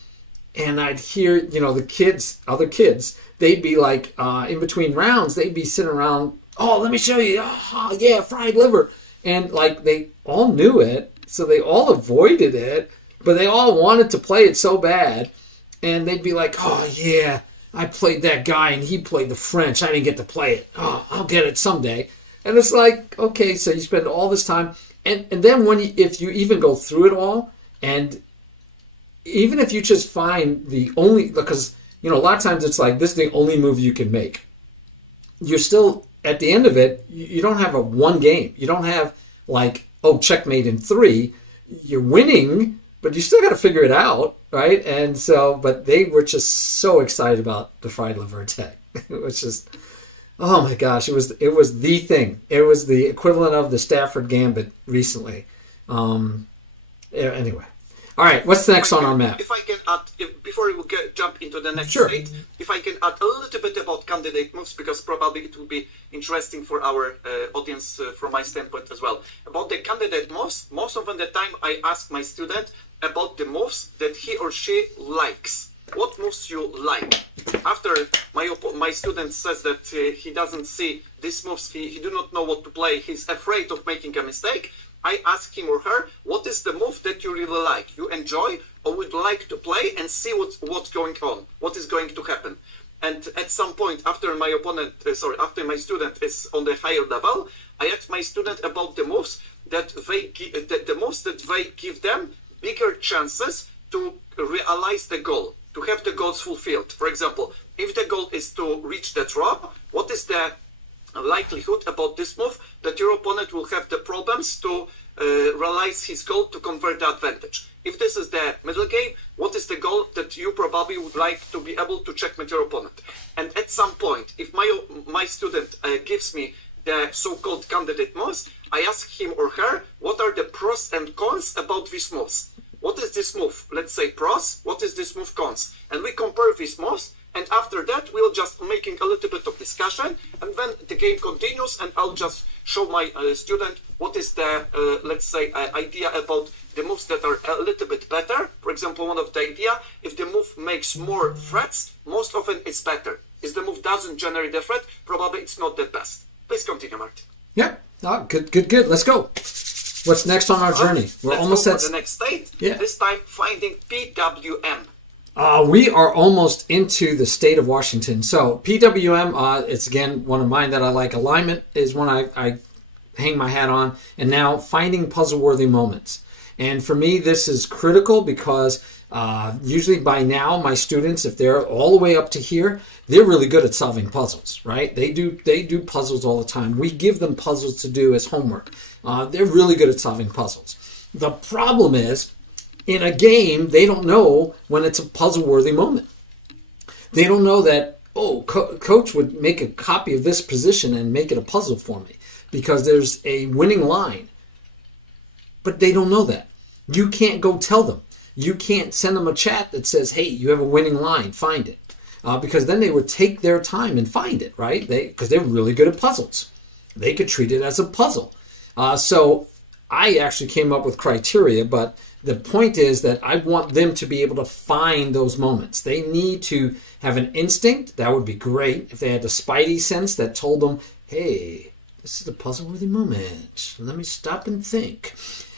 and I'd hear, the kids, other kids, they'd be like, in between rounds, they'd be sitting around, oh, let me show you, oh, yeah, fried liver. And like they all knew it, so they all avoided it, but they all wanted to play it so bad. And they'd be like, oh, yeah, I played that guy and he played the French. I didn't get to play it. Oh, I'll get it someday. And it's like, okay, so you spend all this time. And then if you even go through it all, and even if you just find the only, because, a lot of times it's like, this is the only move you can make. You're still, at the end of it, you don't have a one game. You don't have like, oh, checkmate in 3. You're winning, but you still got to figure it out, right? And so, but they were just so excited about the fried liver attack. It was just, oh my gosh, it was the thing. It was the equivalent of the Stafford Gambit recently. Anyway. All right, what's next on our map? If I can add, before we jump into the next Sure. state, if I can add a little bit about candidate moves, because probably it will be interesting for our audience from my standpoint as well. About the candidate moves, most of the time I ask my student about the moves that he or she likes. What moves you like? After my student says that he doesn't see these moves, he do not know what to play, he's afraid of making a mistake, I ask him or her, what is the move that you really like, you enjoy, or would like to play, and see what's going on, what is going to happen. And at some point, after my after my student is on the higher level, I ask my student about the moves that the moves that they give them bigger chances to realize the goal, to have the goals fulfilled. For example, if the goal is to reach the draw, what is the likelihood about this move that your opponent will have the problems to realize his goal to convert the advantage? If this is the middle game, what is the goal that you probably would like to be able to checkmate your opponent? And at some point, if my student gives me the so-called candidate moves, I ask him or her, what are the pros and cons about these moves? What is this move? Let's say pros. What is this move cons? And we compare these moves. And after that, we'll just making a little bit of discussion. And then the game continues, and I'll just show my student what is the, let's say, idea about the moves that are a little bit better. For example, one of the idea, if the move makes more threats, most often it's better. If the move doesn't generate a threat, probably it's not the best. Please continue, Martin. Yeah. Oh, good. Let's go. What's next on our journey? We're almost at the next state. Yeah. This time, finding PWM. We are almost into the state of Washington. So PWM, it's again one of mine that I like. Alignment is one I hang my hat on. And now finding puzzle-worthy moments. And for me, this is critical because usually by now, my students, if they're all the way up to here, they're really good at solving puzzles, right? They do puzzles all the time. We give them puzzles to do as homework. They're really good at solving puzzles. The problem is, in a game, they don't know when it's a puzzle-worthy moment. They don't know that, oh, coach would make a copy of this position and make it a puzzle for me because there's a winning line. But they don't know that. You can't go tell them. You can't send them a chat that says, hey, you have a winning line, find it. Because then they would take their time and find it, right? Because they're really good at puzzles. They could treat it as a puzzle. So I actually came up with criteria, but the point is that I want them to be able to find those moments. They need to have an instinct. That would be great if they had the spidey sense that told them, hey, this is a puzzle-worthy moment. Let me stop and think.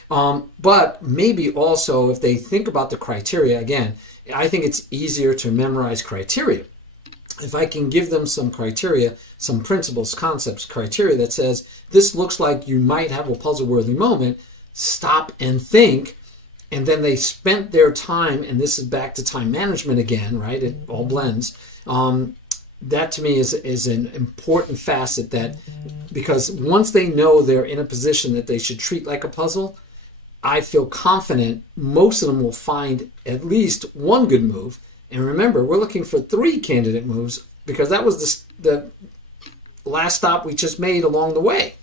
But maybe also if they think about the criteria, again, I think it's easier to memorize criteria. If I can give them some criteria, some principles, concepts, criteria that says, this looks like you might have a puzzle-worthy moment, stop and think. And then they spent their time, and this is back to time management again, right? It all blends. That to me is an important facet that, because once they know they're in a position that they should treat like a puzzle, I feel confident most of them will find at least one good move. And remember, we're looking for 3 candidate moves because that was the last stop we just made along the way.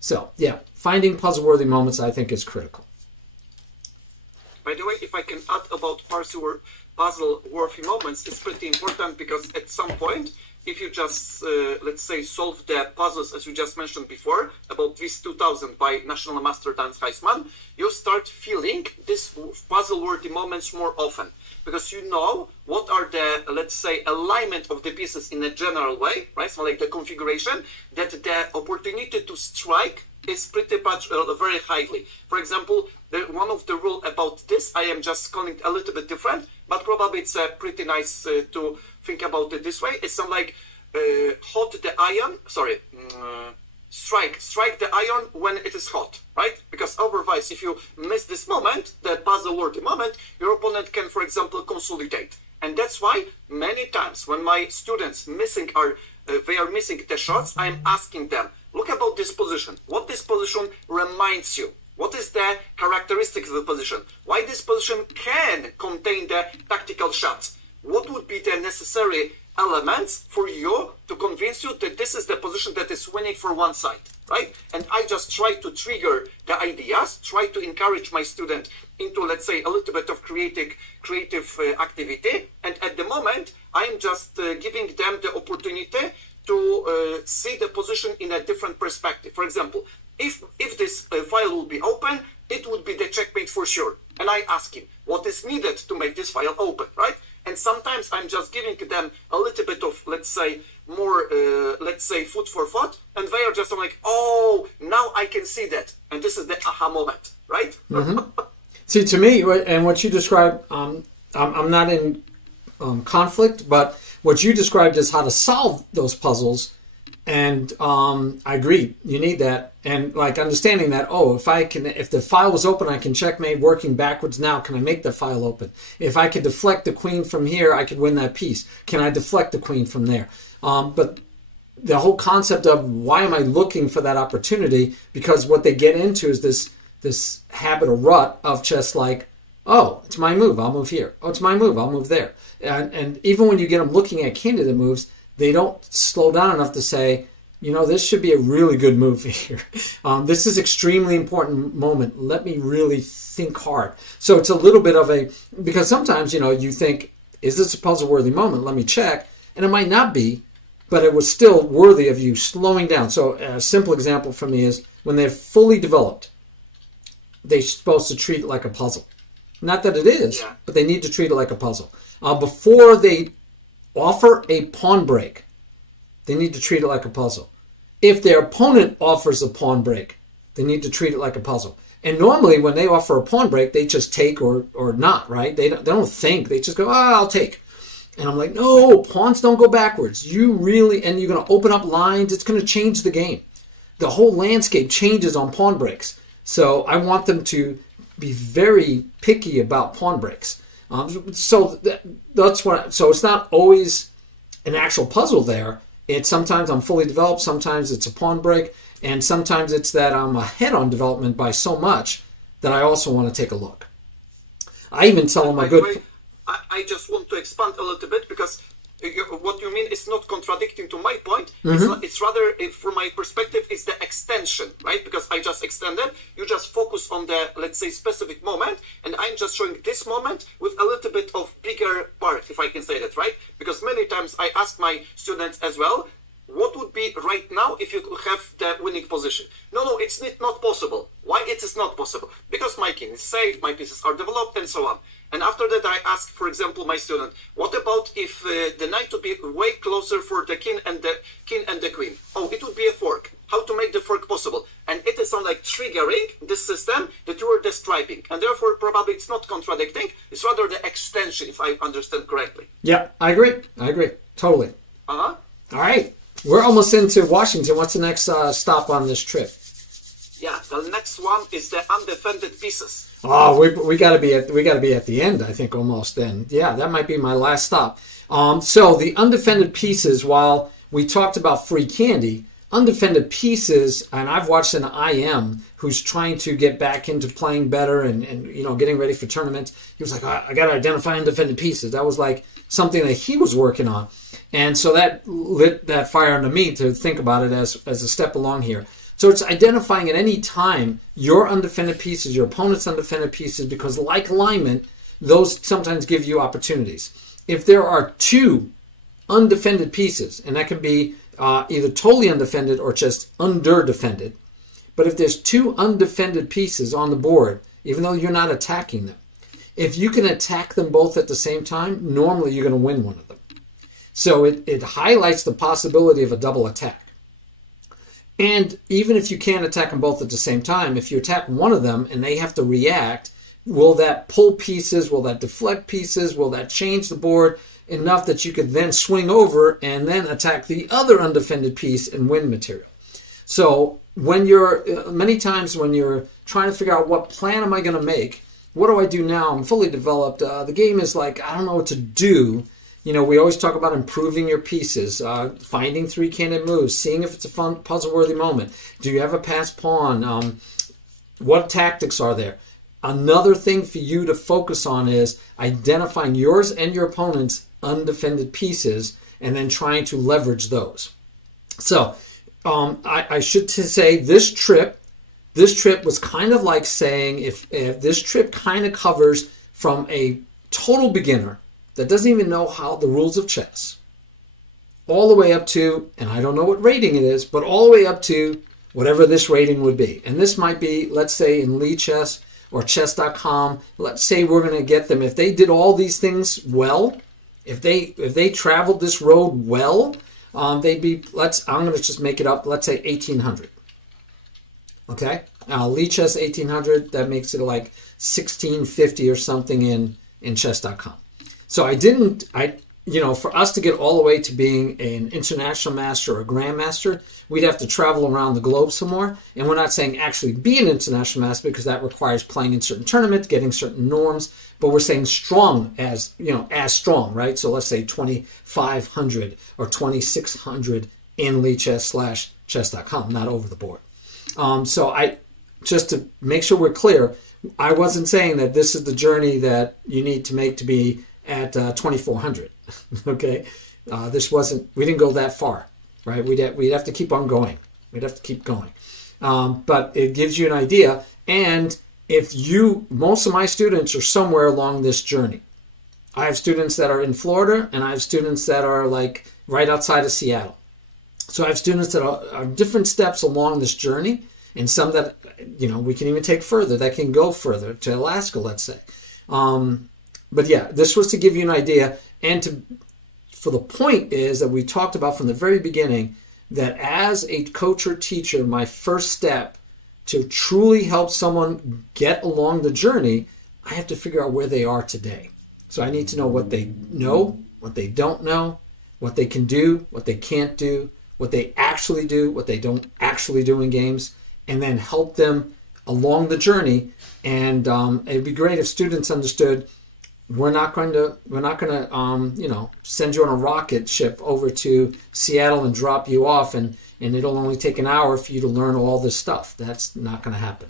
So, yeah, finding puzzle-worthy moments I think is critical. By the way, if I can add about puzzle-worthy moments, it's pretty important because at some point, if you just, let's say, solve the puzzles, as we just mentioned before, about this 2000 by National Master Dance Heisman, you start feeling these puzzle-worthy moments more often. Because you know what are the, let's say, alignment of the pieces in a general way, right? So like the configuration, that the opportunity to strike is pretty much very highly. For example, one of the rule about this, I am just calling it a little bit different, but probably it's pretty nice to think about it this way. It's something like strike the iron when it is hot, right? Because otherwise, if you miss this moment, the puzzle-worthy moment, your opponent can, for example, consolidate. And that's why many times when my students they are missing the shots, I'm asking them, look about this position. What this position reminds you? What is the characteristics of the position? Why this position can contain the tactical shots? What would be the necessary elements for you to convince you that this is the position that is winning for one side, right? And I just try to trigger the ideas, try to encourage my student into, let's say, a little bit of creative activity. And at the moment, I'm just giving them the opportunity to see the position in a different perspective. For example, if this file will be open, it would be the checkmate for sure. And I ask him, what is needed to make this file open, right? And sometimes I'm just giving them a little bit of, let's say, more, let's say, food for thought. And they are just like, oh, now I can see that. And this is the aha moment, right? Mm-hmm. See, to me, and what you described, I'm not in conflict, but what you described is how to solve those puzzles. And I agree, you need that. And like understanding that, oh, if the file was open, I can checkmate working backwards now. Can I make the file open? If I could deflect the queen from here, I could win that piece. Can I deflect the queen from there? But the whole concept of why am I looking for that opportunity? Because what they get into is this habit or rut of just like, oh, it's my move, I'll move here. Oh, it's my move, I'll move there. And even when you get them looking at candidate moves, they don't slow down enough to say, you know, this should be a really good move here. This is extremely important moment. Let me really think hard. So it's a little bit of because sometimes, you know, you think, is this a puzzle-worthy moment? Let me check. And it might not be, but it was still worthy of you slowing down. So a simple example for me is when they're fully developed, they're supposed to treat it like a puzzle. Not that it is, but they need to treat it like a puzzle. Before they offer a pawn break, they need to treat it like a puzzle. If their opponent offers a pawn break, they need to treat it like a puzzle. And normally when they offer a pawn break, they just take or not, right? They don't think. They just go, I'll take. And I'm like, no, pawns don't go backwards. And you're going to open up lines. It's going to change the game. The whole landscape changes on pawn breaks. So I want them to be very picky about pawn breaks. So it's not always an actual puzzle there. It's sometimes I'm fully developed, sometimes it's a pawn break, and sometimes it's that I'm ahead on development by so much that I also want to take a look. I even tell them I just want to expand a little bit because what you mean is not contradicting to my point. Mm-hmm. It's rather, from my perspective, it's the extension, right? Because I just extended. You just focus on the, let's say, specific moment, and I'm just showing this moment with a little bit of bigger part, if I can say that, right? Because many times I ask my students as well, what would be right now if you could have the winning position? No, it's not possible. Why it is not possible? Because my king is safe, my pieces are developed, and so on. And after that, I ask, for example, my student, what about if the knight would be way closer for the king and the queen? Oh, it would be a fork. How to make the fork possible? And it is like triggering this system that you are describing. And therefore, probably it's not contradicting. It's rather the extension, if I understand correctly. Yeah, I agree. Totally. Uh-huh. All right. We're almost into Washington. What's the next stop on this trip? Yeah, the next one is the undefended pieces. Oh, we got to be at the end, I think, almost then. Yeah, that might be my last stop. So the undefended pieces, while we talked about free candy, undefended pieces, and I've watched an IM who's trying to get back into playing better and you know, getting ready for tournaments. He was like, I got to identify undefended pieces. That was like something that he was working on. And so that lit that fire under me to think about it as a step along here. So it's identifying at any time your undefended pieces, your opponent's undefended pieces, because like alignment, those sometimes give you opportunities. If there are two undefended pieces, and that can be either totally undefended or just underdefended, but if there's two undefended pieces on the board, even though you're not attacking them, if you can attack them both at the same time, normally you're going to win one of them. So it highlights the possibility of a double attack. And even if you can't attack them both at the same time, if you attack one of them and they have to react, will that pull pieces? Will that deflect pieces? Will that change the board enough that you could then swing over and then attack the other undefended piece and win material? So when you're, many times when you're trying to figure out what plan am I going to make, what do I do now? I'm fully developed. The game is like, I don't know what to do. You know, we always talk about improving your pieces, finding three-candid moves, seeing if it's a fun, puzzle-worthy moment. Do you have a passed pawn? What tactics are there? Another thing for you to focus on is identifying yours and your opponent's undefended pieces and then trying to leverage those. So I should say this trip was kind of like saying if this trip kind of covers from a total beginner that doesn't even know how the rules of chess, all the way up to, and I don't know what rating it is, but all the way up to whatever this rating would be. And this might be, let's say in Lee Chess or chess.com, let's say we're going to get them, if they did all these things well, if they traveled this road well, they'd be, I'm going to just make it up, let's say 1800. Okay? Lee Chess 1800, that makes it like 1650 or something in chess.com. So for us to get all the way to being an international master or a grandmaster, we'd have to travel around the globe some more. And we're not saying actually be an international master because that requires playing in certain tournaments, getting certain norms, but we're saying strong as strong, right? So let's say 2500 or 2600 in Lee Chess / chess.com, not over the board. So just to make sure we're clear, I wasn't saying that this is the journey that you need to make to be at 2400. Okay, we didn't go that far, right? We'd have to keep on going. We'd have to keep going. But it gives you an idea. And most of my students are somewhere along this journey. I have students that are in Florida, and I have students that are like right outside of Seattle. So I have students that are different steps along this journey, and some that, we can even take further, that can go further to Alaska, let's say. But yeah, this was to give you an idea, and for the point is that we talked about from the very beginning that as a coach or teacher, my first step to truly help someone get along the journey, I have to figure out where they are today. So I need to know what they know, what they don't know, what they can do, what they can't do, what they actually do, what they don't actually do in games, and then help them along the journey. And it'd be great if students understood we're not going to send you on a rocket ship over to Seattle and drop you off, and it'll only take an hour for you to learn all this stuff. That's not going to happen.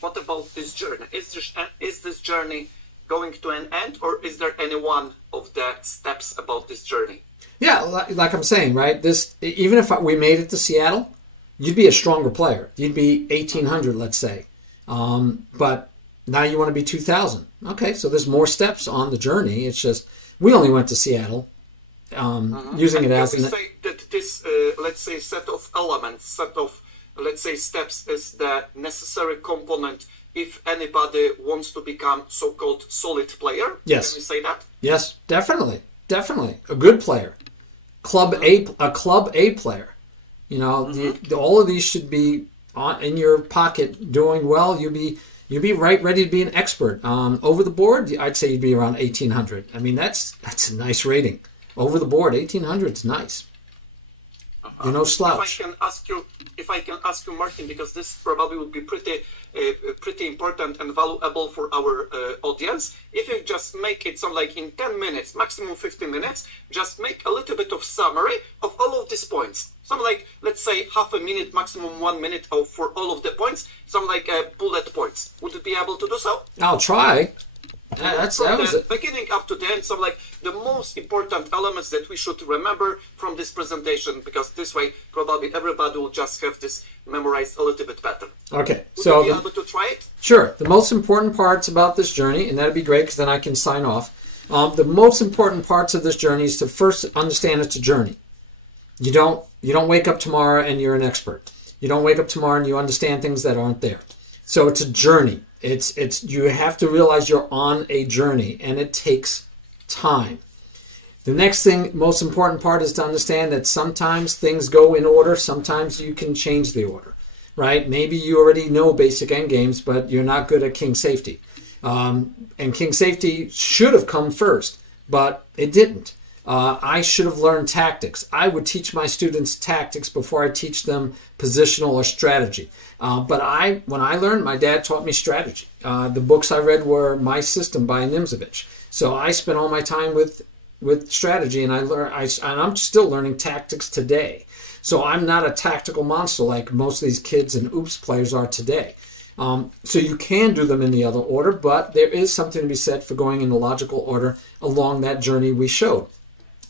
What about this journey? Is this journey going to an end, or is there any one of the steps about this journey? Yeah, like I'm saying, right? Even if we made it to Seattle, you'd be a stronger player. You'd be 1800, let's say. But now you want to be 2000. Okay, so there's more steps on the journey. It's just, we only went to Seattle, using it as... Can we say that this, let's say, set of elements, let's say, steps is the necessary component if anybody wants to become so-called solid player? Yes. Can we say that? Yes, definitely. Definitely. A good player. A Club A player. All of these should be in your pocket doing well. You'd be right ready to be an expert. Over the board, I'd say you'd be around 1800. I mean, that's a nice rating. Over the board, 1800 is nice. You're no slouch. If I can ask you, Martin, because this probably will be pretty important and valuable for our audience. If you just make it in 10 minutes, maximum 15 minutes, just make a little bit of summary of all of these points. Let's say half a minute, maximum 1 minute for all of the points. Bullet points. Would you be able to do so? I'll try. From the beginning up to the end, so like the most important elements that we should remember from this presentation, because this way probably everybody will just have this memorized a little bit better. Okay, so be able to try it? Sure. The most important parts about this journey, and that'd be great because then I can sign off. The most important parts of this journey is to first understand it's a journey. You don't wake up tomorrow and you're an expert. You don't wake up tomorrow and you understand things that aren't there. So it's a journey. You have to realize you're on a journey, and it takes time. The next thing, most important part, is to understand that sometimes things go in order. Sometimes you can change the order, right? Maybe you already know basic endgames, but you're not good at king safety. And king safety should have come first, but it didn't. I should have learned tactics. I would teach my students tactics before I teach them positional or strategy. But when I learned, my dad taught me strategy. The books I read were My System by Nimzovich. So I spent all my time with strategy, and I'm still learning tactics today. So I'm not a tactical monster like most of these kids and OOPS players are today. So you can do them in the other order, but there is something to be said for going in the logical order along that journey we showed.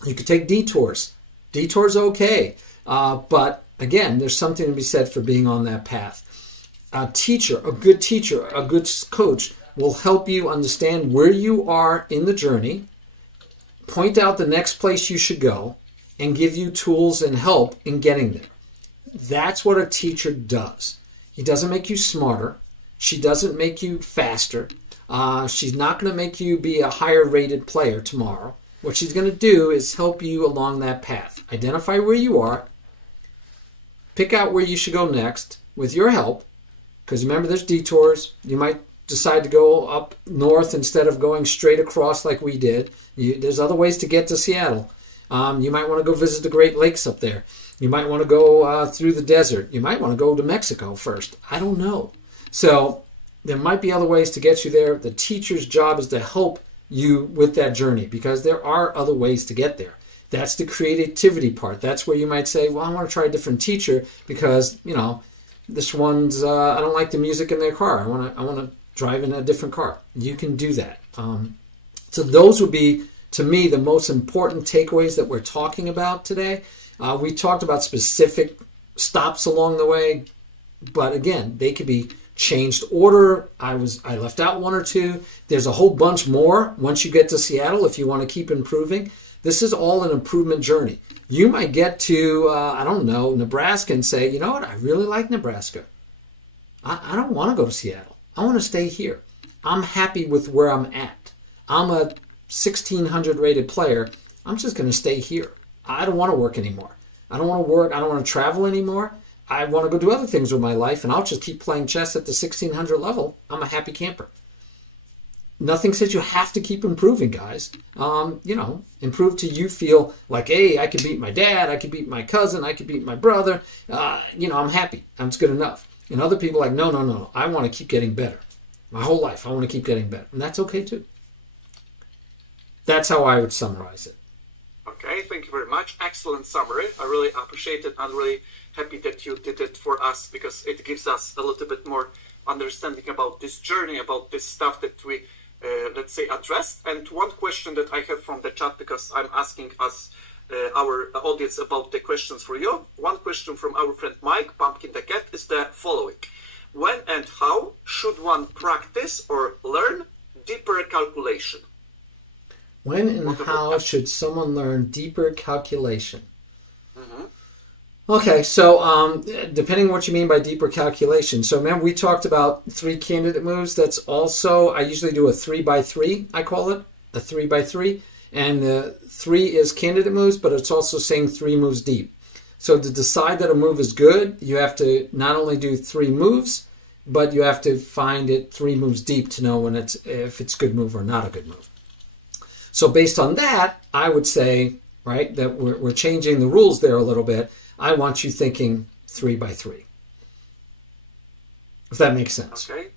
You could take detours. Detours okay, but again, there's something to be said for being on that path. A good coach will help you understand where you are in the journey, point out the next place you should go, and give you tools and help in getting there. That's what a teacher does. He doesn't make you smarter. She doesn't make you faster. She's not going to make you be a higher rated player tomorrow. What she's going to do is help you along that path. Identify where you are. Pick out where you should go next with your help. Because remember, there's detours. You might decide to go up north instead of going straight across like we did. There's other ways to get to Seattle. You might want to go visit the Great Lakes up there. You might want to go through the desert. You might want to go to Mexico first. I don't know. So there might be other ways to get you there. The teacher's job is to help you with that journey, because there are other ways to get there. That's the creativity part. That's where you might say, well, I want to try a different teacher because, this one's, I don't like the music in their car. I want to drive in a different car. You can do that. So those would be, to me, the most important takeaways that we're talking about today. We talked about specific stops along the way, but again, they could be changed order. I left out one or two. There's a whole bunch more once you get to Seattle if you want to keep improving. This is all an improvement journey. You might get to, I don't know, Nebraska and say, you know what, I really like Nebraska. I don't want to go to Seattle. I want to stay here. I'm happy with where I'm at. I'm a 1600 rated player. I'm just going to stay here. I don't want to work anymore. I don't want to work. I don't want to travel anymore. I want to go do other things with my life, and I'll just keep playing chess at the 1600 level. I'm a happy camper. Nothing says you have to keep improving, guys. Improve till you feel like, hey, I could beat my dad, I could beat my cousin, I could beat my brother. I'm happy. It's good enough. And other people are like, no. I want to keep getting better. My whole life, I want to keep getting better. And that's okay, too. That's how I would summarize it. Okay, thank you very much. Excellent summary. I really appreciate it. I'm really happy that you did it for us, because it gives us a little bit more understanding about this journey, about this stuff that we, let's say, addressed. And one question that I have from the chat, because I'm asking us, our audience, about the questions for you. One question from our friend Mike, Pumpkin the Cat, is the following. When and how should one practice or learn deeper calculation? When and how should someone learn deeper calculation? Mm-hmm. Okay, so depending on what you mean by deeper calculation. So remember, we talked about 3 candidate moves. That's also, I usually do a 3x3, I call it, a 3x3. And the 3 is candidate moves, but it's also saying 3 moves deep. So to decide that a move is good, you have to not only do 3 moves, but you have to find it 3 moves deep to know if it's a good move or not a good move. So based on that, I would say, right, that we're changing the rules there a little bit. I want you thinking 3x3. If that makes sense. Okay.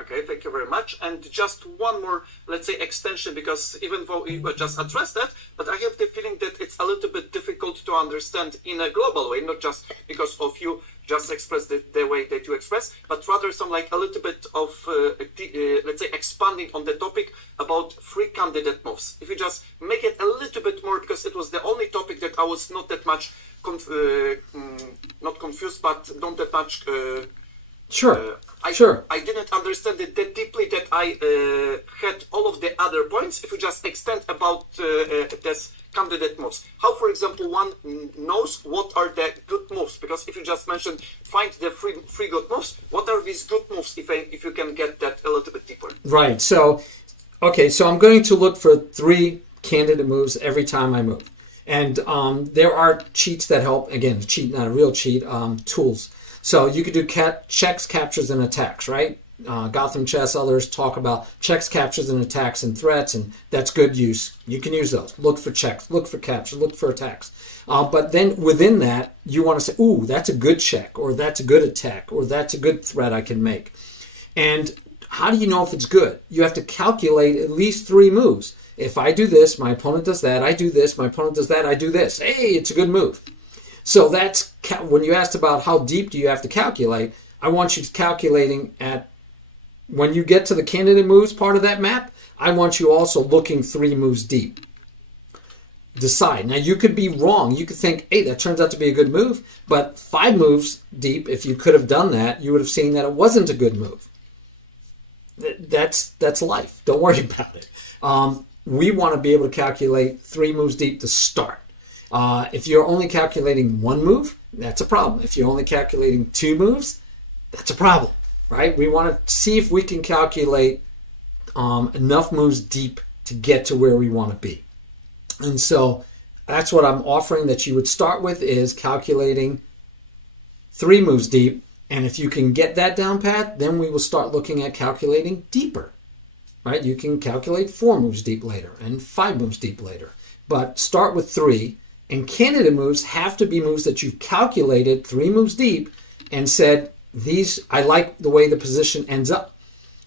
Okay, thank you very much. And just one more, let's say, extension, because even though we just addressed that, but I have the feeling that it's a little bit difficult to understand in a global way, not just because of you just express the way that you express, but rather some like a little bit of, let's say, expanding on the topic about free candidate moves. If you just make it a little bit more, because it was the only topic that I was not that much, not confused, but not that much... Sure. I didn't understand it that deeply that I had all of the other points. If you just extend about this candidate moves, how, for example, one knows what are the good moves? Because if you just mentioned find the free good moves, what are these good moves? If you can get that a little bit deeper. Right. So, okay. So I'm going to look for 3 candidate moves every time I move, and there are cheats that help. Again, cheat, not a real cheat. Tools. So you could do checks, captures, and attacks, right? Gotham Chess, others talk about checks, captures, and attacks and threats, and that's good use. You can use those. Look for checks, look for captures, look for attacks. But then within that, you want to say, ooh, that's a good check, or that's a good attack, or that's a good threat I can make. And how do you know if it's good? You have to calculate at least 3 moves. If I do this, my opponent does that. I do this, my opponent does that. I do this. Hey, it's a good move. So that's when you asked about how deep do you have to calculate, I want you to calculating at, when you get to the candidate moves part of that map, I want you also looking 3 moves deep. Decide. Now you could be wrong. You could think, hey, that turns out to be a good move, but 5 moves deep, if you could have done that, you would have seen that it wasn't a good move. That's life. Don't worry about it. We want to be able to calculate 3 moves deep to start. If you're only calculating 1 move, that's a problem. If you're only calculating 2 moves, that's a problem, right? We want to see if we can calculate enough moves deep to get to where we want to be. And so that's what I'm offering that you would start with, is calculating 3 moves deep. And if you can get that down pat, then we will start looking at calculating deeper, right? You can calculate 4 moves deep later and 5 moves deep later. But start with 3. And candidate moves have to be moves that you've calculated 3 moves deep and said, these, I like the way the position ends up.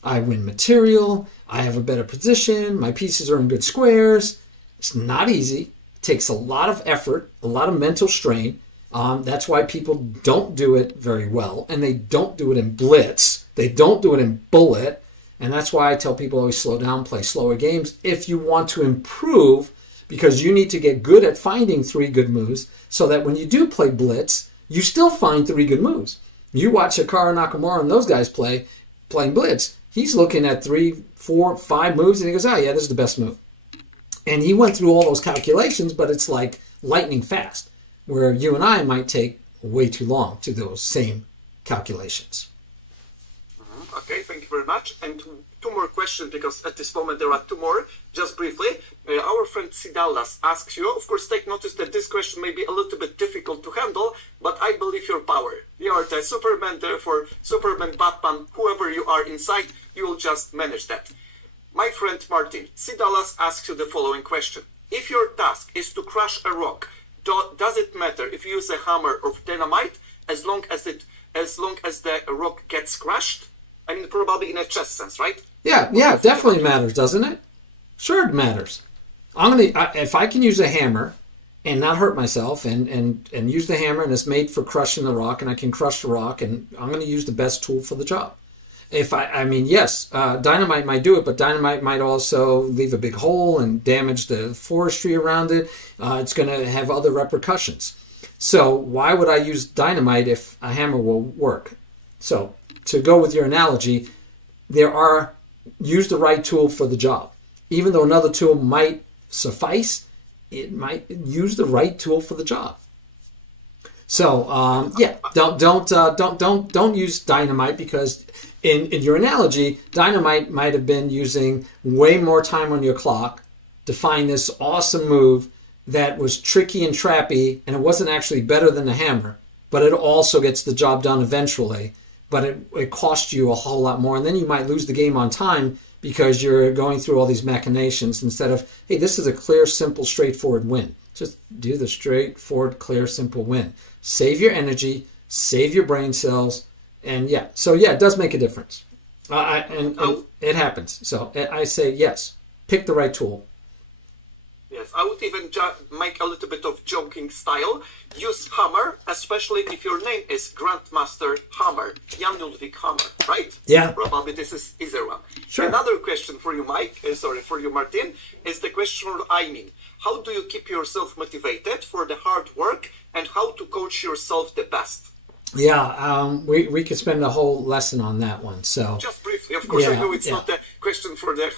I win material, I have a better position, my pieces are in good squares. It's not easy. It takes a lot of effort, a lot of mental strain. That's why people don't do it very well, and they don't do it in blitz. They don't do it in bullet. And that's why I tell people always slow down, play slower games if you want to improve, because you need to get good at finding 3 good moves so that when you do play blitz, you still find 3 good moves. You watch Hikaru Nakamura and those guys playing blitz. He's looking at 3, 4, 5 moves and he goes, oh yeah, this is the best move. And he went through all those calculations, but it's like lightning fast, where you and I might take way too long to those same calculations. Okay, thank you very much. And 2 more questions, because at this moment there are 2 more. Just briefly, our friend Sidalas asks you, of course, take notice that this question may be a little bit difficult to handle, but I believe your power. You are the Superman, therefore Superman, Batman, whoever you are inside, you will just manage that. My friend Martin, Sidalas asks you the following question. If your task is to crush a rock, does it matter if you use a hammer or dynamite as long as the rock gets crushed? I mean, probably in a chess sense, right? Yeah, definitely matters, doesn't it? Sure, it matters. If I can use a hammer and not hurt myself, and use the hammer, and it's made for crushing the rock, and I can crush the rock, and I'm going to use the best tool for the job. Yes, dynamite might do it, but dynamite might also leave a big hole and damage the forestry around it. It's going to have other repercussions. So why would I use dynamite if a hammer will work? So to go with your analogy, use the right tool for the job. Even though another tool might suffice, it might use the right tool for the job. So yeah, don't use dynamite, because in your analogy, dynamite might have been using way more time on your clock to find this awesome move that was tricky and trappy, and it wasn't actually better than the hammer, but it also gets the job done eventually. But it costs you a whole lot more, and then you might lose the game on time because you're going through all these machinations instead of, hey, this is a clear, simple, straightforward win. Just do the straightforward, clear, simple win. Save your energy, save your brain cells, and yeah. So yeah, it does make a difference. And it happens. So I say, yes, pick the right tool. Yes, I would even make a little bit of joking style. Use Hammer, especially if your name is Grandmaster Hammer, Jan Ludwig Hammer, right? Yeah. Probably this is easier one. Sure. Another question for you, Mike, for you, Martin, is the question from Aimin. How do you keep yourself motivated for the hard work and how to coach yourself the best? Yeah, we could spend a whole lesson on that one. So just briefly, of course, I know it's not the question for the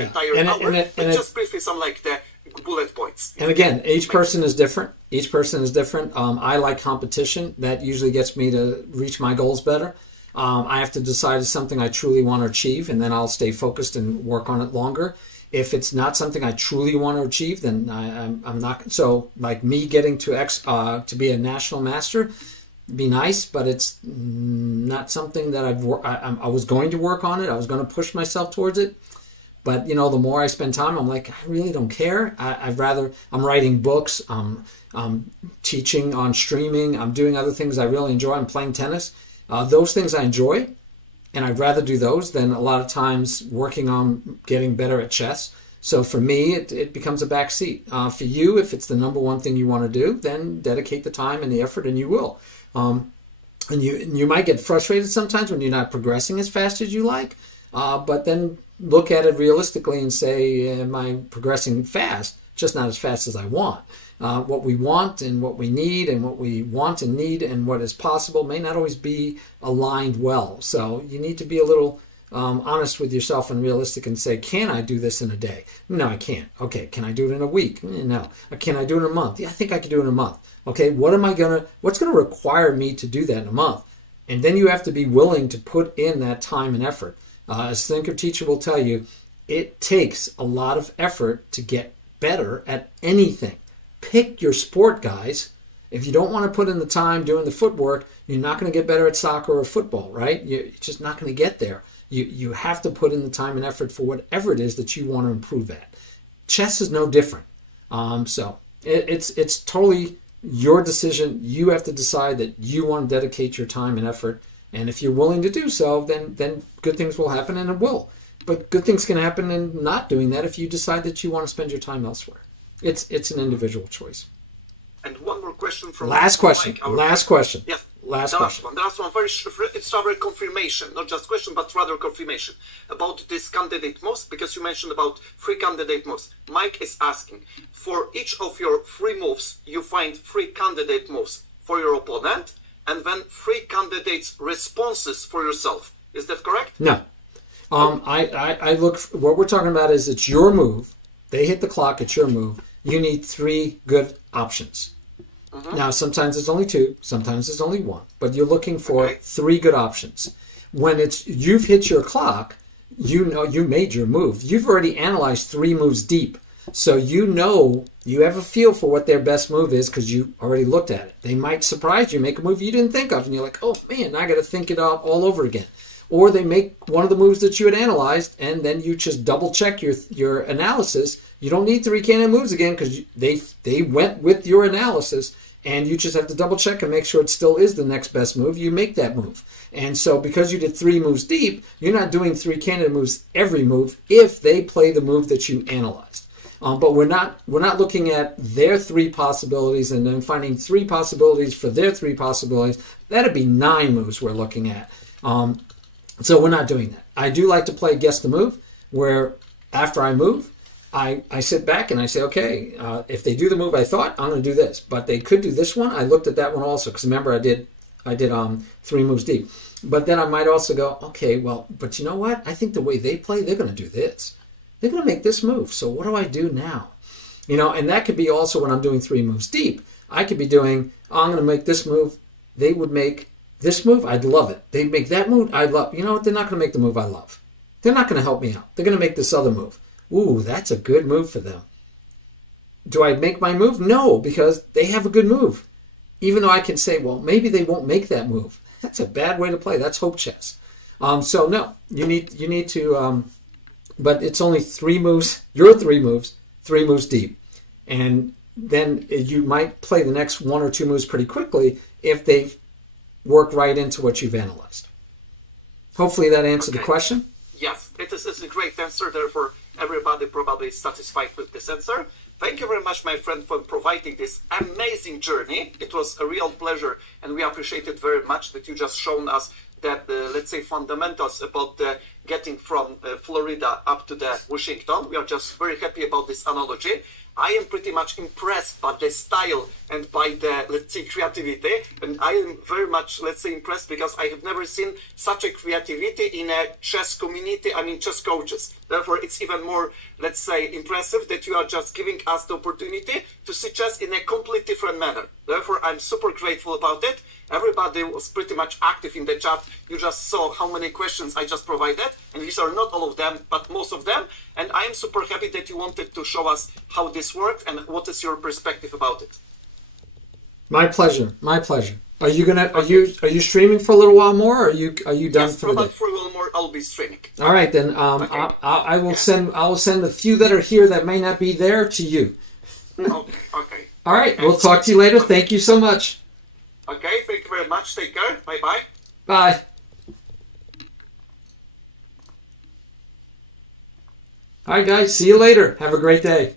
entire hour, but just briefly some like the bullet points. And again, each person is different. Each person is different. I like competition. That usually gets me to reach my goals better. I have to decide it's something I truly want to achieve, and then I'll stay focused and work on it longer. If it's not something I truly want to achieve, then I'm not. So, like me getting to be a national master, be nice, but it's not something that I was going to work on it. I was going to push myself towards it. But, you know, the more I spend time, I'm like, I really don't care. I'm writing books, I'm teaching on streaming, I'm doing other things I really enjoy. I'm playing tennis. Those things I enjoy, and I'd rather do those than a lot of times working on getting better at chess. So for me, it becomes a backseat. For you, if it's the number one thing you want to do, then dedicate the time and the effort, and you will. And you might get frustrated sometimes when you're not progressing as fast as you like, but then look at it realistically and say, am I progressing fast? Just not as fast as I want. What we want and what we need and what we want and need and what is possible may not always be aligned well. So you need to be a little honest with yourself and realistic and say, can I do this in a day? No, I can't. Okay, can I do it in a week? No. Can I do it in a month? Yeah, I think I can do it in a month. Okay, what's gonna require me to do that in a month? And then you have to be willing to put in that time and effort. As ThinkerTeacher will tell you, it takes a lot of effort to get better at anything. Pick your sport, guys. If you don't want to put in the time doing the footwork, you're not going to get better at soccer or football, right? You're just not going to get there. You have to put in the time and effort for whatever it is that you want to improve at. Chess is no different. So it's totally your decision. You have to decide that you want to dedicate your time and effort. And if you're willing to do so, then good things will happen, and it will. But good things can happen in not doing that if you decide that you want to spend your time elsewhere. It's an individual choice. And one more question from last question. Last question. Yes. Last question. The last one. It's rather confirmation, not just question, but rather confirmation about this candidate moves, because you mentioned about 3 candidate moves. Mike is asking, for each of your 3 moves, you find 3 candidate moves for your opponent, and then 3 candidates responses for yourself. Is that correct? No. I look. What we're talking about is it's your move. They hit the clock. It's your move. You need 3 good options. Now, sometimes it's only 2, sometimes it's only 1, but you're looking for 3 good options. When you've hit your clock, you know you made your move. You've already analyzed 3 moves deep, so you know you have a feel for what their best move is because you already looked at it. They might surprise you, make a move you didn't think of, and you're like, oh man, I got to think it out all over again. Or they make one of the moves that you had analyzed, and then you just double check your analysis. You don't need 3 candidate moves again because they went with your analysis, and you just have to double check and make sure it still is the next best move. You make that move. And so because you did 3 moves deep, you're not doing 3 candidate moves every move if they play the move that you analyzed. But we're not looking at their 3 possibilities and then finding 3 possibilities for their 3 possibilities. That'd be 9 moves we're looking at. So we're not doing that. I do like to play guess the move, where after I move, I sit back and I say, okay, if they do the move I thought, I'm going to do this. But they could do this one. I looked at that one also because remember I did 3 moves deep. But then I might also go, okay, well, but you know what? I think the way they play, they're going to do this. They're going to make this move. So what do I do now? You know, and that could be also when I'm doing 3 moves deep. I could be doing, I'm going to make this move. They would make this move. I'd love it. They'd make that move. I'd love. You know what? They're not going to make the move I love. They're not going to help me out. They're going to make this other move. Ooh, that's a good move for them. Do I make my move? No, because they have a good move. Even though I can say, well, maybe they won't make that move. That's a bad way to play. That's hope chess. So no, you need to. But it's only 3 moves. Your 3 moves, 3 moves deep, and then you might play the next 1 or 2 moves pretty quickly if they work right into what you've analyzed. Hopefully that answered the Okay. question. Yes, it's a great answer. Therefore, everybody probably is satisfied with this answer. Thank you very much, my friend, for providing this amazing journey. It was a real pleasure, and we appreciate it very much that you just shown us that, let's say, fundamentals about getting from Florida up to the Washington. We are just very happy about this analogy. I am pretty much impressed by the style and by the, let's say, creativity. And I am very much, let's say, impressed because I have never seen such a creativity in a chess community, I mean, chess coaches. Therefore, it's even more, let's say, impressive that you are just giving us the opportunity to see chess in a completely different manner. Therefore, I'm super grateful about it. Everybody was pretty much active in the chat. You just saw how many questions I just provided. And these are not all of them, but most of them. And I am super happy that you wanted to show us how this worked and what is your perspective about it. My pleasure. My pleasure. Are you streaming for a little while more, or are you done Yes, for the day? for a little more, I'll be streaming. All right, then. Okay. I will send a few that are here that may not be there to you. Okay, okay. All right, we'll talk to you later. Thank you so much. Okay, thank you very much. Take care. Bye-bye. Bye. All right, guys. See you later. Have a great day.